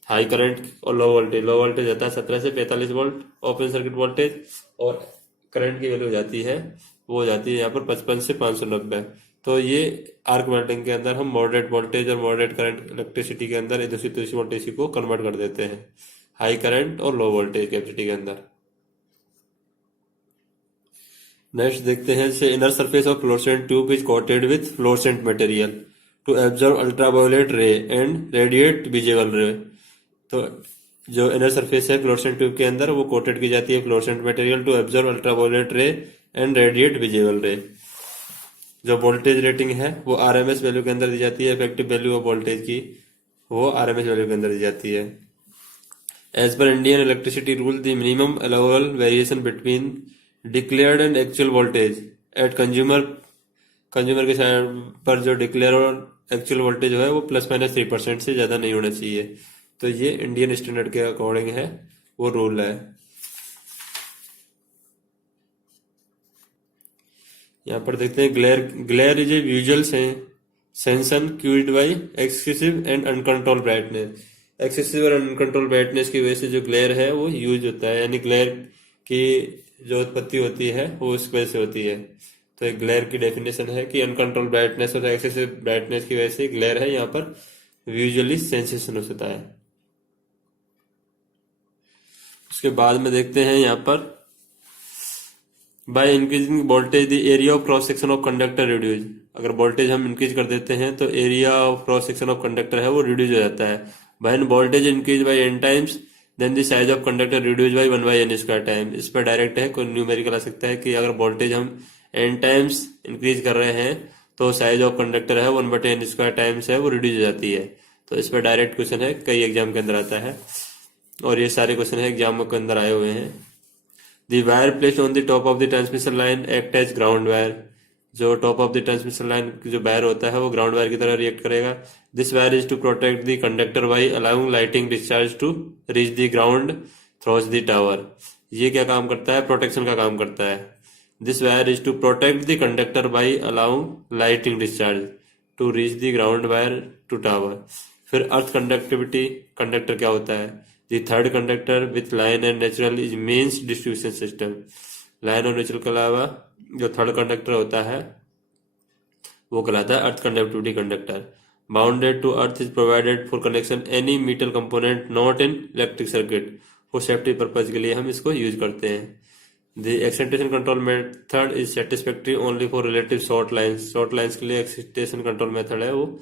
high current और low voltage. low voltage आता है 17 से 45 volt open circuit voltage और current की value हो जाती है वो हो जाती है यहाँ पर 55 से 590. तो ये आर्क वेल्डिंग के अंदर हम मॉडरेट वोल्टेज और मॉडरेट करंट इलेक्ट्रिसिटी के अंदर 230 वोल्टेज को कन्वर्ट कर देते हैं हाई करंट और लो वोल्टेज कैपेसिटी के अंदर. नेक्स्ट देखते हैं जैसे inner surface of fluorescent tube is coated with fluorescent material to absorb ultraviolet ray and radiate visible ray. तो जो इनर सरफेस है फ्लोरोसेंट ट्यूब के अंदर वो कोटेड की जाती है fluorescent material to absorb ultraviolet ray and radiate visible ray. जो वोल्टेज रेटिंग है वो आरएमएस वैल्यू के अंदर दी जाती है. इफेक्टिव वैल्यू ऑफ वोल्टेज की वो आरएमएस वैल्यू के अंदर दी जाती है. As per Indian electricity rule the minimum allowable variation between declared and actual voltage at consumer के साइड पर जो डिक्लेयर और एक्चुअल वोल्टेज है वो ±3% से ज्यादा नहीं होना चाहिए. तो ये इंडियन स्टैंडर्ड के अकॉर्डिंग है वो रूल है. यहाँ पर देखते हैं glare is a visual sensation caused by excessive and uncontrolled brightness. Excessive और अनकंट्रोल ब्राइटनेस की वजह से जो ग्लेयर है वो यूज होता है, यानी ग्लेयर की जो उत्पत्ति होती है वो इस वजह से होती है. तो एक ग्लेयर की डेफिनेशन है कि अनकंट्रोल ब्राइटनेस और एक्सेसिव ब्राइटनेस की वजह से ग्लेयर है यहाँ पर विजुअली सेंसेशन होता है. उसके बाद में देखते हैं यहाँ पर by increasing voltage the area of cross section of conductor reduce. अगर वोल्टेज हम इंक्रीज कर देते हैं तो area of cross section of conductor है वो रिड्यूज हो जाता है. When voltage increase by n times then the size of conductor reduce by 1/n² time. इस पर डायरेक्ट है कोई न्यूमेरिकल आ सकता है कि अगर वोल्टेज हम n टाइम्स इंक्रीज कर रहे हैं तो साइज ऑफ कंडक्टर है 1/n² टाइम्स है वो रिड्यूज हो जाती है. तो इस पर डायरेक्ट क्वेश्चन है, कई एग्जाम के अंदर आता है और ये सारे क्वेश्चन है एग्जाम के अंदर आए हुए हैं. The wire placed on the top of the transmission line act as ground wire. जो top of the transmission line जो वायर होता है वो ग्राउंड वायर की तरह रिएक्ट करेगा. This wire is to protect the conductor by allowing lighting discharge to reach the ground through the tower. ये क्या काम करता है? प्रोटेक्शन का काम करता है. This wire is to protect the conductor by allowing lighting discharge to reach the ground wire to tower. फिर अर्थ कंडक्टिविटी, कंडक्टर क्या होता है? The third conductor with line and neutral is means distribution system. Line और neutral के अलावा जो third conductor होता है वो कहलाता है earth conductivity conductor. Bounded to earth is provided for connection any metal component not in electric circuit. For safety purpose के लिए हम इसको यूज करते हैं. The excitation control method is satisfactory only for relative short lines. Short lines के लिए excitation control method है वो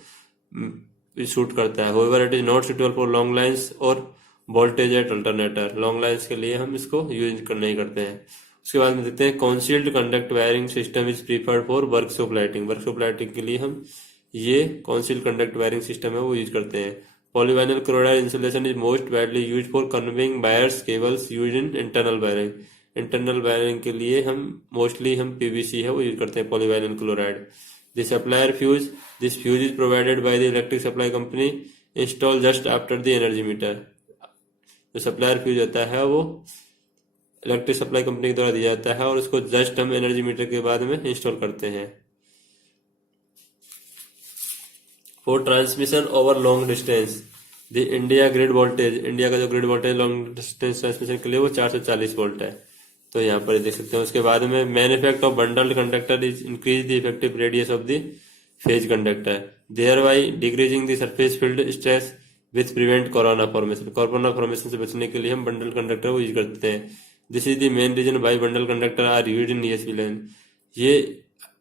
शूट करता है. However it is not suitable for long lines और voltage at alternator. Long lines के लिए हम इसको यूज नहीं करते हैं. उसके बाद में देखते हैं concealed conduct wiring system is preferred for workshop lighting. Workshop lighting के लिए हम ये कॉन्सील्ड कंडक्ट वायरिंग सिस्टम है वो यूज करते हैं. Polyvinyl chloride insulation is most widely use for conveying wires cables use in internal wiring. Internal wiring के लिए हम मोस्टली हम पीवीसी है वो यूज करते हैं, polyvinyl chloride. The supplier fuse, this fuse is provided by the electric supply company, install just after the energy meter. जो supplier fuse होता है वो इलेक्ट्रिक सप्लाई कंपनी के द्वारा दिया जाता है और उसको जस्ट हम एनर्जी मीटर के बाद में इंस्टॉल करते हैं। For transmission over long distance, the India grid voltage, India का जो grid voltage long distance transmission के लिए वो 440 वोल्ट है। तो यहाँ पर देख सकते हैं। उसके बाद में main effect of bundled conductor is increase the effective radius of the phase conductor, there by decreasing the surface field stress with prevent corona formation. Corona formation से बचने के लिए हम बंडल कंडक्टर को यूज करते हैं। This is the main reason why bundle conductor are used in ESP line. ये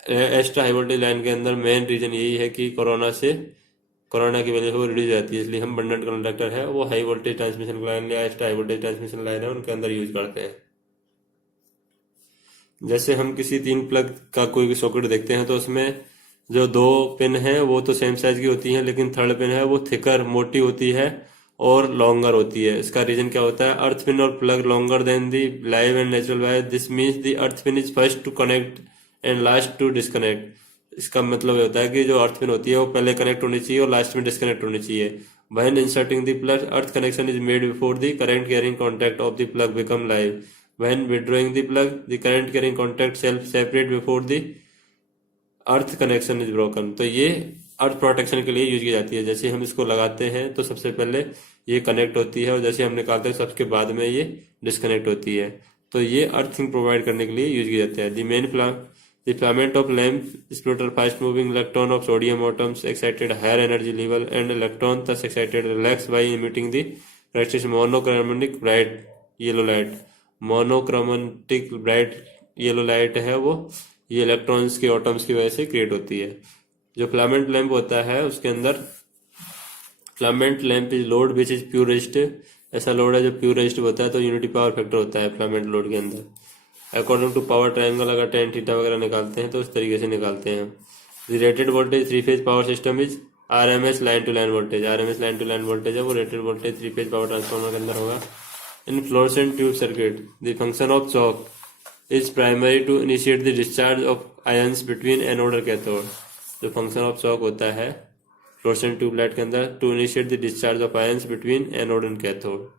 extra high voltage line के अंदर मेन रीजन यही है कि कोरोना की वजह से वो रिड्यूस जाती है, इसलिए हम बंडल कंडक्टर है वो हाई वोल्टेज ट्रांसमिशन लाइन या extra high voltage transmission line है उनके अंदर यूज करते हैं। जैसे हम किसी 3 प्लग का कोई भी सॉकेट देखते हैं तो उसमें जो 2 पिन है वो तो सेम साइज की होती हैं, लेकिन थर्ड पिन है वो थिकर मोटी होती है और लॉन्गर होती है। इसका रीजन क्या होता है? अर्थ पिन और plug longer than the live and neutral wire, this means the earth pin is first to connect and last to disconnect. इसका मतलब होता है कि जो अर्थ पिन होती है वो पहले कनेक्ट होनी चाहिए और लास्ट में डिस्कनेक्ट होनी चाहिए। When inserting the plug, earth connection is made before the current carrying contact of the plug become live. When withdrawing the plug, the current carrying contact self separate before the earth connection is broken। तो ये अर्थ protection के लिए use की जाती है। जैसे हम इसको लगाते हैं तो सबसे पहले ये कनेक्ट होती है और जैसे हम निकालते हैं सबके बाद में ये डिस्कनेक्ट होती है। तो ये अर्थिंग प्रोवाइड करने के लिए यूज की जाती है। The filament of lamp splitter fast moving electron of sodium atoms excited higher energy level and electron thus excited relax by emitting the characteristic monochromatic bright yellow light। Monochromatic bright yellow light है वो ये electrons के atoms की वजह से create होती है। जो फिलामेंट लैंप होता है उसके अंदर filament lamp is load which is pure resistive. ऐसा लोड है जो प्योर रेजिस्टिव होता है, तो यूनिटी पावर फैक्टर होता है फिलामेंट लोड के अंदर। अकॉर्डिंग टू पावर ट्रायंगल अगर tan थीटा वगैरह निकालते हैं तो इस तरीके से निकालते हैं। The rated voltage 3 phase power system is RMS line to line voltage. RMS line to line voltage है वो rated voltage 3 phase power transformer के अंदर होगा। In fluorescent tube circuit, the function of choke is primary to initiate the discharge of ions between anode और cathode। जो function of choke होता है fluorescent tube light के अंदर to initiate the discharge of ions between anode and cathode।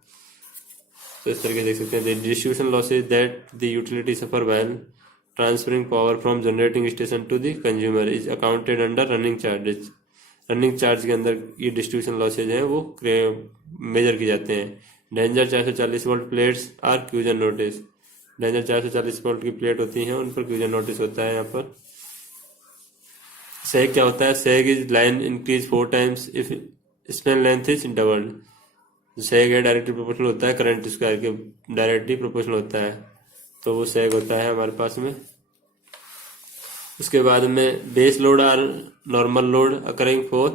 तो इस तरीके से देख सकते हैं। The distribution losses that the utility suffer while transferring power from generating station to the consumer is accounted under running charges। Running charge के अंदर ये डिस्ट्रीब्यूशन लॉसेज हैं वो मेजर किए जाते हैं। Danger 440 volt plates are caution notice. Danger 440 volt की plate होती हैं उन पर क्यूजन नोटिस होता है। यहाँ पर सेग क्या होता है? सेग is line increase 4 times if Spain length is doubled. सेग है डायरेक्टली प्रोपोर्शनल होता है करंट स्क्वायर के, डायरेक्टली प्रोपोर्शनल होता है, तो वो सेग होता है हमारे पास में। उसके बाद में base load or normal load occurring for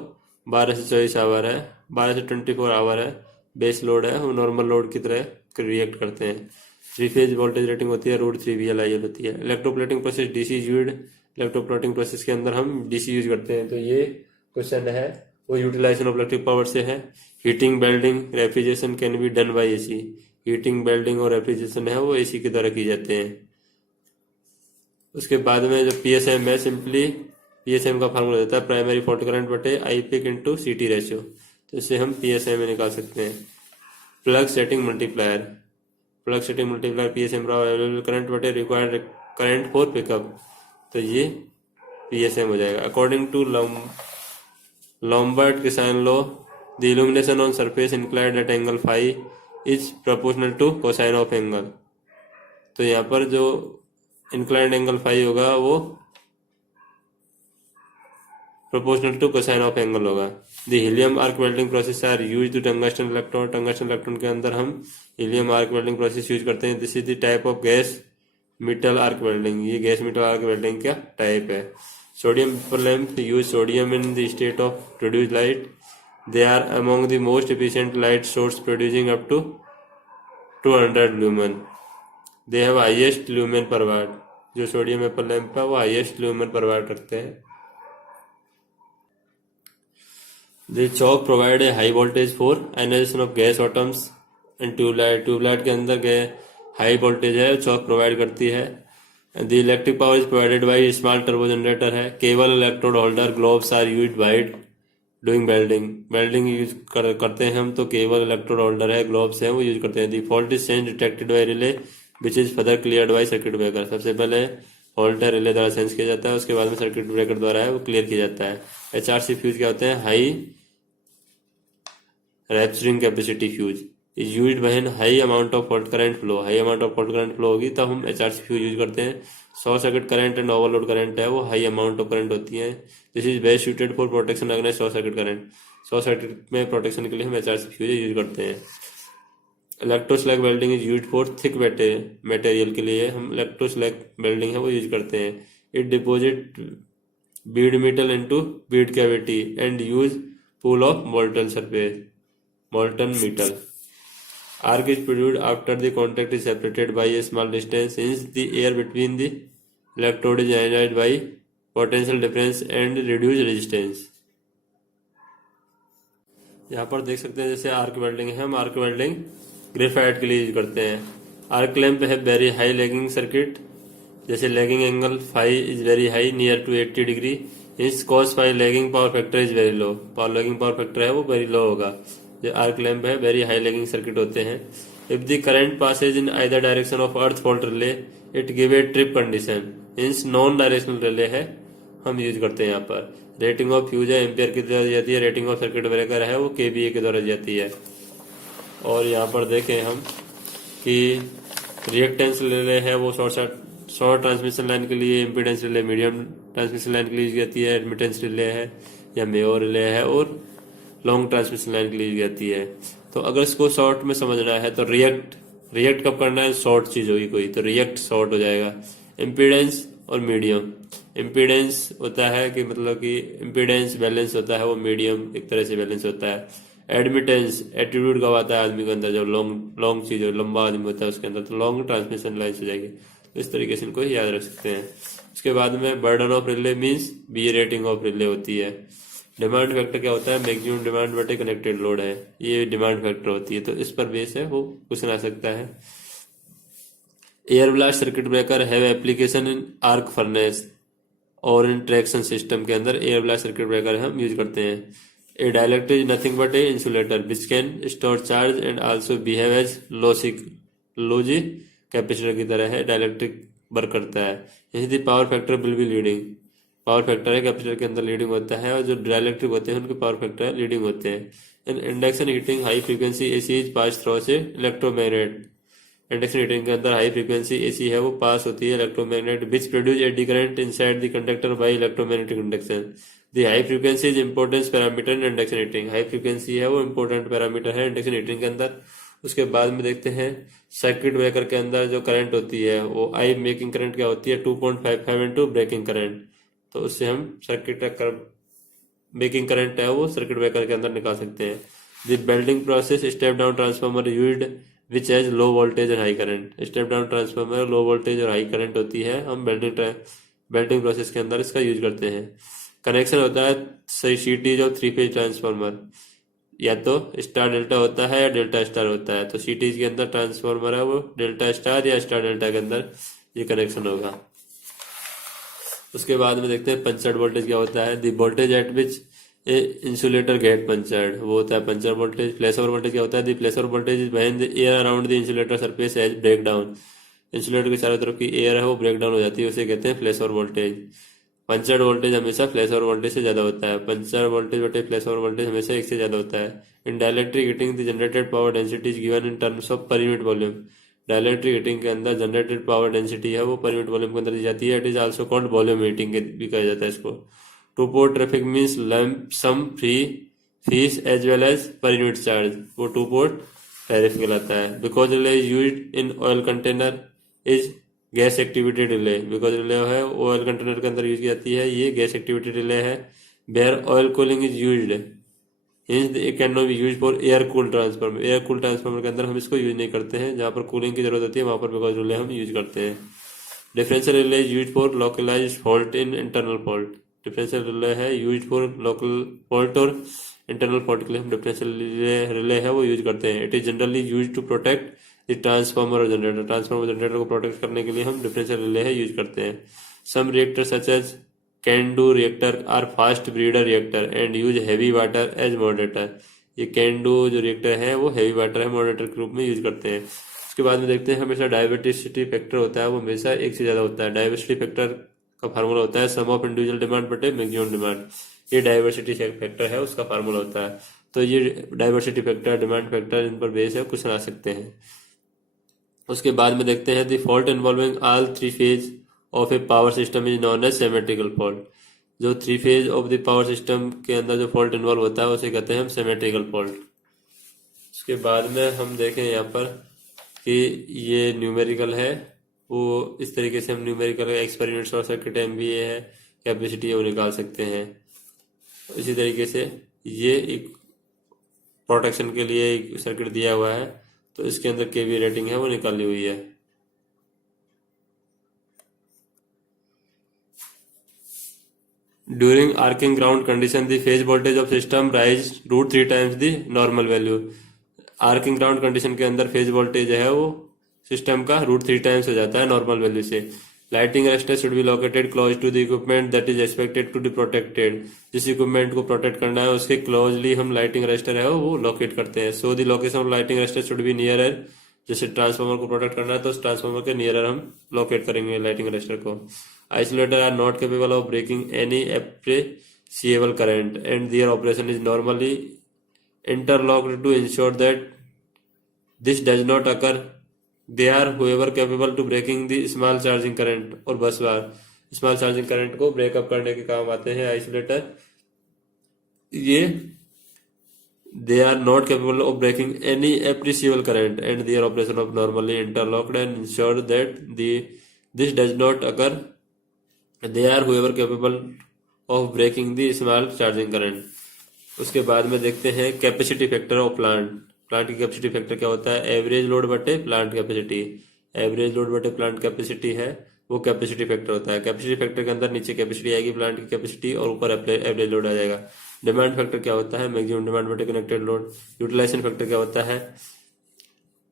12 से 24 आवर है, 12 से 24 आवर है बेस लोड है, वो नॉर्मल लोड की तरह रिएक्ट करते हैं। 3 फेज वोल्टेज रेटिंग होती है √3 VLIL होती है। Electroplating process DC used. Electroplating process के अंदर हम डीसी यूज करते हैं। तो ये क्वेश्चन है वो यूटिलाइजेशन ऑफ इलेक्ट्रिक पावर से है। Heating welding refrigeration can be done by AC. Heating welding और रेफ्रिजरेशन है वो एसी के द्वारा की जाते हैं। उसके बाद में जो पीएसएम है, सिंपली पीएसएम का फार्मूला देता है प्राइमरी फॉल्ट करंट बटे I pick into CT ratio. तो इससे हम पीएसएम में निकाल सकते हैं। Plug setting multiplier, plug setting multiplier PSM available current बटे रिक्वायर्ड करंट फॉर पिकअप, तो ये पीएसएम हो जाएगा। According to Lambert cosine law, the illumination on surface inclined at angle phi is proportional to cosine of angle. तो यहाँ पर जो inclined angle phi होगा वो proportional to cosine of angle होगा। The helium arc welding process are use to tungsten electron. Tungsten electron के अंदर हम helium arc welding process use करते हैं। This is the type of gas metal arc welding. ये gas metal arc welding का type है। Sodium vapour lamp use sodium in the state of produce light. They are among the most efficient light source producing up to 200 lumen. They have highest lumen per watt. जो sodium vapour lamp है वो highest lumen per वाट करते हैं। The chalk provide a high voltage for ionization of gas atoms and tube light. Tube light के अंदर high voltage है, shock provide करती है। The electric power is provided by small turbo generator है। Cable, electrode holder, gloves are used by doing welding. Welding use करते हैं हम तो केबल, इलेक्ट्रोड होल्डर है, ग्लोव्स है, वो यूज करते हैं। The fault is sense detected by relay which is further cleared by circuit breaker. सबसे पहले फॉल्ट है, रिले द्वारा सेंस किया जाता है, उसके बाद में सर्किट ब्रेकर द्वारा है वो क्लियर किया जाता है। HRC फ्यूज क्या होते हैं? High rapturing capacity fuse is used when high amount of fault current flow. High amount of fault current flow होगी तब हम HRC फ्यूज यूज करते हैं। Short circuit current and overload current है वो हाई अमाउंट ऑफ करंट होती है। This is best suited for protection against short circuit current. Short circuit में प्रोटेक्शन के लिए हम HRC फ्यूज यूज करते हैं। इलेक्ट्रोस्लैग welding is used for thick material के लिए हम इलेक्ट्रोस्लैग वेल्डिंग है वो यूज करते हैं। It deposit Beed metal into Beed cavity and use pool of molten surface molten metal. Arc is produced after the contact is separated by a small distance, since the air between the electrode is ionized by potential difference and reduced resistance. यहाँ पर देख सकते हैं जैसे arc welding है, हम arc welding graphite के लिए यूज करते हैं। आर्क लैंप है वेरी हाई लैगिंग सर्किट, जैसे lagging angle phi is very high near to 80 degree. इस cos phi lagging power factor is very low. Power lagging power factor है वो very low होगा। जो आर्क लैंप है very high lagging circuit होते हैं। If the current passes in either direction of earth fault relay it give a trip condition. Means non directional relay है हम use करते हैं यहाँ पर। रेटिंग ऑफ फ्यूज है एम्पियर की द्वारा दी जाती है। रेटिंग ऑफ सर्किट ब्रेकर है वो KVA के द्वारा दी जाती है। और यहाँ पर देखें हम कि रिएक्टेंस रिले है वो शॉर्ट ट्रांसमिशन लाइन के लिए, impedance relay medium transmission line के लिए यूज जाती है, एडमिटेंस रिले है या मेयोर रिले है, और लॉन्ग ट्रांसमिशन लाइन के लिए यूज जाती है। तो अगर इसको शॉर्ट में समझना है तो रिएक्ट कब करना है? शॉर्ट चीज होगी कोई तो रिएक्ट शॉर्ट हो जाएगा। इम्पीडेंस और मीडियम। इम्पीडेंस होता है कि मतलब कि इम्पीडेंस बैलेंस होता है वो मीडियम एक तरह से बैलेंस होता है। एडमिटेंस एटीट्यूड कब आता है आदमी के अंदर? जब लॉन्ग चीज हो, लंबा आदमी होता है उसके अंदर, तो लॉन्ग ट्रांसमिशन लाइन हो जाएगी। तो इस तरीके से इनको याद रख सकते हैं। उसके बाद में burden of relay means B rating of relay होती है। डिमांड फैक्टर क्या होता है? मैक्सिमम डिमांड बटे कनेक्टेड लोड है, ये डिमांड फैक्टर होती है। तो इस पर बेस है वो क्वेश्चन आ सकता है। Air blast circuit breaker have application in arc furnace और इन ट्रैक्शन सिस्टम के अंदर एयर ब्लास्ट सर्किट ब्रेकर हम यूज करते हैं। A dielectric is nothing but a insulator which can store charge and also behave as lossy capacitor की तरह है। Dielectric work करता है। यही power factor will be leading. Power factor है कैपेसिटर के अंदर लीडिंग होता है, और जो डाइलेक्ट्रिक होते हैं उनके पावर फैक्टर लीडिंग होते हैं। इन induction heating high frequency AC is pass through से इलेक्ट्रोमैग्नेट। इंडक्शन हीटिंग के अंदर हाई फ्रीक्वेंसी AC है वो पास होती है electromagnet which produce eddy current inside the conductor by electromagnetic induction. The high frequency is importance parameter in induction heating. High frequency है वो important parameter है induction heating के अंदर। उसके बाद में देखते हैं सर्किट ब्रेकर के अंदर जो करंट होती है वो आई मेकिंग करंट क्या होती है? 2.55 इंटू ब्रेकिंग करंट। तो उससे हम ब्रेकिंग करंट है वो सर्किट ब्रेकर के अंदर निकाल सकते हैं। The welding process step down transformer used which has low voltage and high current. Step down transformer low voltage और हाई करंट होती है, हम बेल्डिंग प्रोसेस के अंदर इसका यूज करते हैं। कनेक्शन होता है CT जो 3 फेज ट्रांसफार्मर, या तो स्टार डेल्टा होता है या डेल्टा स्टार होता है। तो CT के अंदर ट्रांसफार्मर है वो डेल्टा स्टार या स्टार डेल्टा के अंदर ये कनेक्शन होगा। उसके बाद में देखते हैं पंचर्ड वोल्टेज क्या होता है? The voltage at which insulator get punctured, वो होता है puncture voltage. Flash over voltage क्या होता है? The flash over voltage is when the air around the insulator surface has break down. Insulator के चारों तरफ की एयर है वो ब्रेक डाउन हो जाती है, उसे कहते हैं flash over voltage. Punctured voltage हमेशा फ्लैश ओवर वोल्टेज से ज्यादा होता है। पंचर वोल्टेज बटे फ्लैश ओवर वोल्टेज हमेशा एक से ज्यादा होता है। In dielectric heating the generated power density is given in terms of per unit volume. Dielectric heating के अंदर जनरेटेड पावर डेंसिटी है वो पर यूनिट वॉल्यूम के अंदर दी जाती है। It is also called volume heating भी कहा जाता है इसको। Two part tariff means lump sum free fees as well as per unit charge, वो टू पोर्ट टैरिफ कहलाता है। Buchholz relay is used in oil container is gas activity relay. Buchholz relay है oil container के अंदर use की जाती है, ये गैस एक्टिविटी रिले है। Bare oil cooling is used it can not be use for air cool transformer. Air cool transformer के अंदर हम इसको यूज नहीं करते हैं, जहां पर कूलिंग की जरूरत होती है वहां पर बिकॉज रिले हम यूज करते हैं। Differential relay is use for localized fault in internal fault. Differential relay है यूज फॉर लोकल फॉल्ट और इंटरनल फॉल्ट के लिए हम डिफरेंशियल रिले है वो यूज करते हैं। It is generally use to protect transformer और जनरेटर। ट्रांसफार्मर और जनरेटर को प्रोटेक्ट करने के लिए हम डिफरेंशियल रिले है यूज करते हैं। Some reactor such as CANDU reactor are fast breeder reactor and use heavy water as moderator. ये कैन डू जो रिएक्टर है वो हैवी वाटर है मॉडरेटर के रूप में यूज करते हैं। उसके बाद में देखते हैं हमेशा डायवर्सिटी फैक्टर होता है वो हमेशा एक से ज्यादा होता है। डायवर्सिटी फैक्टर का फार्मूला होता है सम ऑफ इंडिविजुअल डिमांड बटे मैक्सिमम डिमांड। ये डायवर्सिटी फैक्टर है उसका फार्मूला होता है। तो ये डायवर्सिटी फैक्टर, डिमांड फैक्टर, इन पर बेस है, क्वेश्चन आ सकते हैं। उसके बाद में देखते हैं the fault involving all three phase of a power system is known as symmetrical fault. जो three phase of the power system के अंदर जो फॉल्ट इन्वॉल्व होता है उसे कहते हैं हम सिमेट्रिकल फॉल्ट। उसके बाद में हम देखें यहाँ पर कि ये न्यूमेरिकल है, वो इस तरीके से हम numerical x per unit short circuit MVA है, कैपेसिटी है, वो निकाल सकते हैं। इसी तरीके से ये एक प्रोटेक्शन के लिए एक सर्किट दिया हुआ है, तो इसके अंदर केवी रेटिंग है वो निकाली हुई है। During arcing ground condition the phase voltage of system rise √3 times the normal value. Arcing ground condition के अंदर फेज वोल्टेज है वो सिस्टम का √3 टाइम्स हो जाता है नॉर्मल वैल्यू से। Lighting arrester should be located close to the equipment that is expected to be protected. जिस इक्विपमेंट को प्रोटेक्ट करना है उसके क्लोजली हम लाइटिंग अरेस्टर है वो लोकेट करते हैं। So the location of lighting arrester should B nearer. जैसे ट्रांसफार्मर को प्रोटेक्ट करना है तो उस ट्रांसफार्मर के नियरर हम लोकेट करेंगे लाइटिंग अरेस्टर को। Isolator are not capable of breaking any appreciable current and their operation is normally interlocked to ensure that this does not occur. They are however capable to breaking the small charging current और bus bar. Small charging current को breakup करने के काम आते हैं isolator. ये they are not capable of breaking any appreciable current and their operation of normally interlocked and ensure that this does not occur. They are however capable of breaking the small charging current. उसके बाद में देखते हैं capacity factor of plant. Plant की capacity factor क्या होता है? Average load बटे प्लांट कैपेसिटी। एवरेज लोड बटे प्लांट कैपेसिटी है वो कैपेसिटी फैक्टर होता है। कैपेसिटी फैक्टर के अंदर नीचे कैपेसिटी आएगी प्लांट की कैपेसिटी और ऊपर एवरेज लोड आ जाएगा। डिमांड फैक्टर क्या होता है? मैक्सिमम डिमांड बटे कनेक्टेड लोड। यूटिलाइजेशन फैक्टर क्या होता है?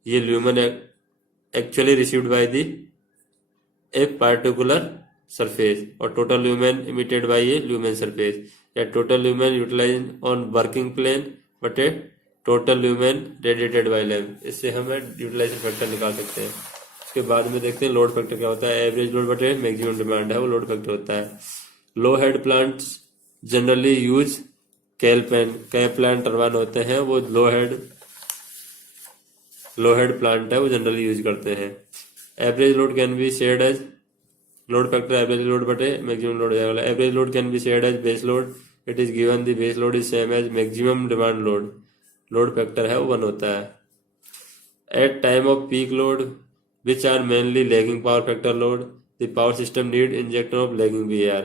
ये lumen actually received by the a particular surface और total lumen emitted by a lumen surface, या total lumen utilise on working plane बटे total lumen radiated by lamp. इससे हम यूटिलाइजेशन फैक्टर निकाल सकते हैं। उसके बाद में देखते हैं लोड फैक्टर क्या होता है। एवरेज लोड बटे मैक्सिमम डिमांड है वो लोड फैक्टर होता है। Low head plants generally use Kaplan. Kaplan turbine होते हैं वो लो हेड प्लांट है वो जनरली यूज करते हैं। Average load can be shared as load factor average load बटे मैक्सिमम लोड जाएगा। Average load can be shared as base load. It is given the base load is same as maximum demand load. Load factor है वो 1 होता है। At time of peak load which are mainly lagging power factor load the power system need injection of lagging VAR।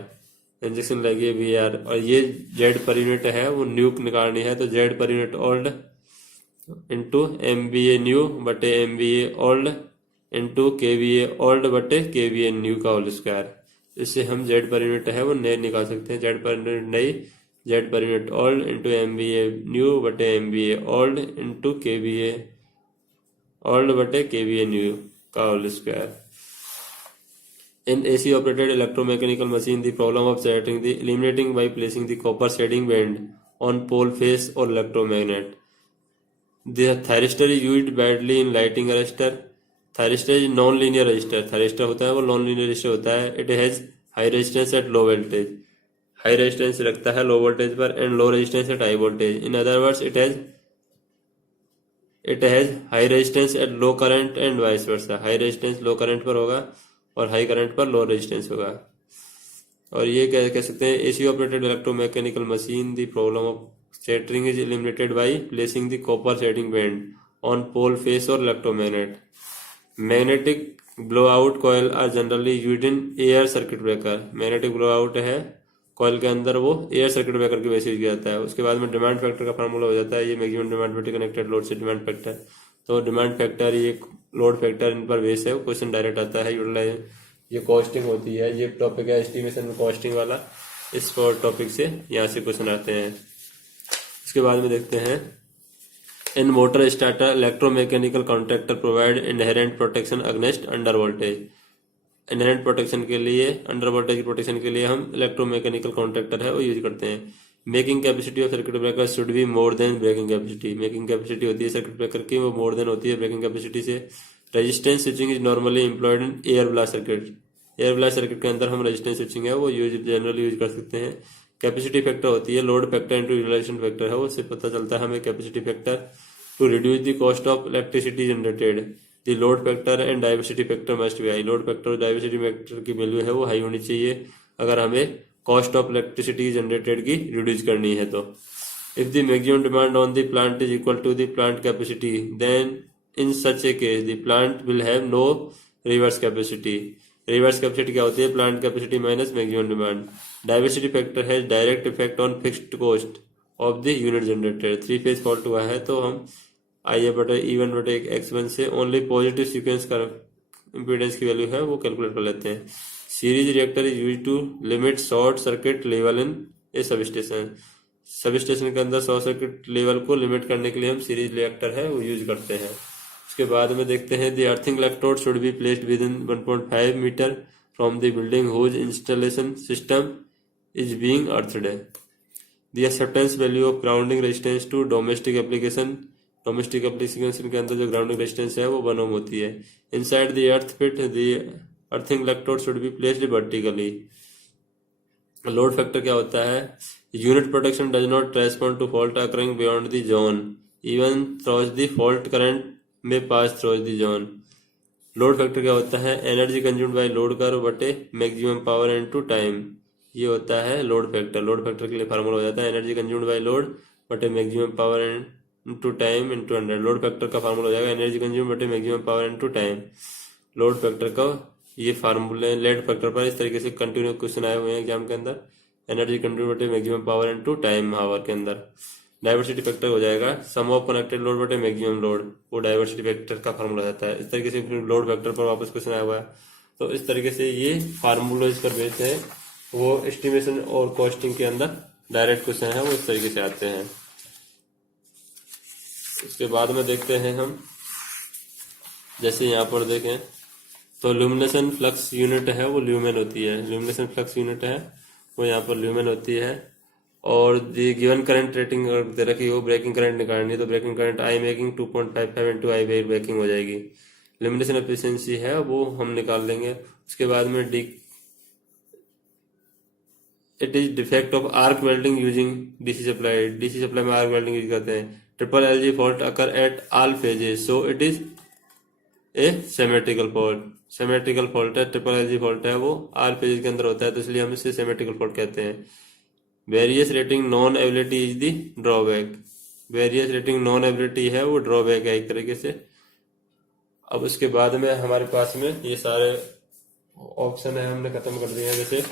Injection लगे VAR। और ये Z per unit है वो new निकालनी है तो Z per unit old into MVA new बटे MVA old into KVA old बटे KVA न्यू का होल स्क्वायर। इससे हम जेड पर यूनिट है वो नए निकाल सकते हैं। जेड पर यूनिट नई Z per unit old into MVA new बटे MVA old into KVA old बटे KVA न्यू का whole square. In AC operated electromechanical machine the problem of setting the eliminating by placing the copper shading band on pole face or electromagnet. The thyristor is used badly in lighting arrestor. Thyristor is non-linear resistor. Thyristor होता है वो non-linear resistor होता है। It has high resistance at low voltage. High resistance रखता है low voltage पर and low resistance at high voltage. In other words it has high resistance at low current and vice versa. High resistance low current पर होगा और high current पर low resistance होगा। और ये कह सकते हैं AC operated electromechanical machine the problem of chattering is eliminated by placing the copper shading band on pole face और electromagnet. Magnetic blow out coil are generally used in air circuit breaker. Magnetic blow out है coil के अंदर वो air circuit breaker की वजह से किया जाता है। उसके बाद में डिमांड फैक्टर का फार्मूला हो जाता है ये मैक्सिमम डिमांड बटे कनेक्टेड लोड से डिमांड फैक्टर। तो डिमांड फैक्टर ये लोड फैक्टर इन पर बेस है। क्वेश्चन डायरेक्ट आता है। यूटिलाइज ये कॉस्टिंग होती है। ये टॉपिक है एस्टिमेशन में कॉस्टिंग वाला। इस टॉपिक से यहाँ से क्वेश्चन आते हैं। उसके बाद में देखते हैं in motor starter electromechanical contractor provide inherent protection against under voltage. Inherent protection के लिए, अंडर वोल्टेज प्रोटेक्शन के लिए हम इलेक्ट्रोमैकेनिकल कॉन्ट्रैक्टर है वो यूज करते हैं। Making capacity of circuit breaker should be more than breaking capacity. Making capacity होती है सर्किट ब्रेकर की, वो मोर देन होती है ब्रेकिंग कैपेसिटी से। Resistance switching is normally employed in air blast circuit. Air blast circuit के अंदर हम रेजिस्टेंस स्विचिंग है वो जनरली यूज कर सकते हैं। कैपेसिटी फैक्टर होती है load factor into utilization factor है, वो उससे पता चलता है हमें capacity factor. To reduce the cost of electricity generated, the load factor and diversity factor must be high. Load factor और डाइवर्सिटी फैक्टर की वैल्यू है वो हाई होनी चाहिए अगर हमें कॉस्ट ऑफ इलेक्ट्रिसिटी जनरेटेड की रिड्यूस करनी है तो। If the maximum demand on the plant is equal to the plant capacity, then in such a case the plant will have no reserve capacity. Reserve capacity क्या होती है? Plant capacity minus maximum demand. Diversity factor है direct effect on fixed cost of the unit generated. 3 phase fault हुआ है तो हम IA/E1/X1 से only positive sequence का इम्पीडेंस की वैल्यू है वो कैलकुलेट कर लेते हैं। Series reactor is use to limit short circuit level in a substation. सब स्टेशन के अंदर शॉर्ट सर्किट लेवल को लिमिट करने के लिए हम सीरीज रिएक्टर है वो यूज करते हैं। उसके बाद में देखते हैं the earthing electrode should be placed within 1.5 metre from the building whose installation system is being earthed. The acceptance value of grounding resistance to domestic application. Domestic application के अंदर जो ग्राउंडिंग रेजिस्टेंस है वो 1 ohm होती है। Inside the earth pit the earthing electrode should be placed vertically. Load factor क्या होता है? Unit protection does not respond to fault occurring beyond the zone even थ्रोज the fault current may pass through the zone. Load factor क्या होता है? Energy consumed by load curve बटे maximum power into time, ये होता है load factor. Load factor के लिए फार्मूला हो जाता है एनर्जी कंज्यूम्ड बाय लोड बटे maximum power into time into 100। Load factor का फार्मूला हो जाएगा एनर्जी कंज्यूम बटे maximum power into time. Load factor का ये फार्मूले लेड फैक्टर पर इस तरीके से कंटिन्यू क्वेश्चन आए हुए हैं एग्जाम के अंदर। एनर्जी कंज्यूम बटे maximum power into time hour के अंदर। डाइवर्सिटी फैक्टर हो जाएगा सम ऑफ कनेक्टेड लोड बटे मैक्सिमम लोड, वो डाइवर्सिटी फैक्टर का फार्मूला जाता है। इस तरीके से लोड फैक्टर पर वापस क्वेश्चन आया हुआ है। तो इस तरीके से ये फार्मूलाज पर बेस्ड है वो एस्टिमेशन और कॉस्टिंग के अंदर डायरेक्ट क्वेश्चन है वो इस तरीके से आते हैं। उसके बाद में देखते हैं हम, जैसे यहाँ पर देखें तो ल्यूमिनेशन फ्लक्स यूनिट है वो ल्यूमेन होती है। ल्यूमिनेशन फ्लक्स यूनिट है वो यहाँ पर ल्यूमेन होती है। और दी गिवन करंट रेटिंग अगर दे रखी हो ब्रेकिंग करंट निकालनी है तो breaking current I making 2.55 into I breaking हो जाएगी। ल्यूमिनेशन एफिशिएंसी है वो हम निकाल लेंगे। उसके बाद में D it is defect of arc welding using DC supply. DC supply में आर्क वेल्डिंग यूज करते हैं। Triple LG fault occur at all phases so it is a symmetrical fault. Symmetrical fault है, ट्रिपल एलजी फॉल्ट है वो all phases के अंदर होता है तो इसलिए हम इसे सिमेट्रिकल फॉल्ट कहते हैं। Various rating non ability is the drawback. Various rating non ability है वो ड्रॉबैक है एक तरीके से। अब उसके बाद में हमारे पास में ये सारे ऑप्शन है हमने खत्म कर दिए हैं। जैसे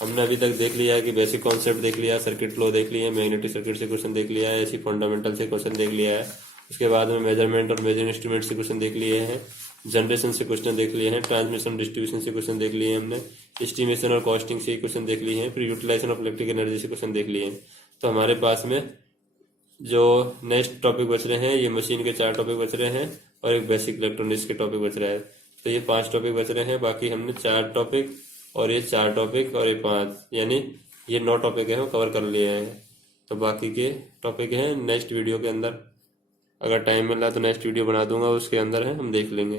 हमने अभी तक देख लिया है कि बेसिक कॉन्सेप्ट देख लिया, सर्किट लॉ देख लिया, मैग्नेटिक सर्किट से क्वेश्चन देख लिया है, ऐसी फंडामेंटल से क्वेश्चन देख लिया है। उसके बाद में मेजरमेंट और मेजर इंस्ट्रूमेंट से क्वेश्चन देख लिए हैं, जनरेशन से क्वेश्चन देख लिए हैं, ट्रांसमिशन डिस्ट्रीब्यूशन से क्वेश्चन देख लिए हैं हमने, एस्टिमेशन और कॉस्टिंग से क्वेश्चन देख लिए हैं, फिर यूटिलाइजेशन ऑफ इलेक्ट्रिक एनर्जी से क्वेश्चन देख लिए हैं। तो हमारे पास में जो नेक्स्ट टॉपिक बच रहे हैं ये मशीन के 4 टॉपिक बच रहे हैं और एक बेसिक इलेक्ट्रॉनिक्स के टॉपिक बच रहा है। तो ये 5 टॉपिक बच रहे हैं। बाकी हमने 4 टॉपिक और ये 4 टॉपिक और ये 5 यानी ये 9 टॉपिक है वो कवर कर लिए हैं। तो बाकी के टॉपिक हैं नेक्स्ट वीडियो के अंदर, अगर टाइम मिला तो नेक्स्ट वीडियो बना दूंगा, उसके अंदर है हम देख लेंगे।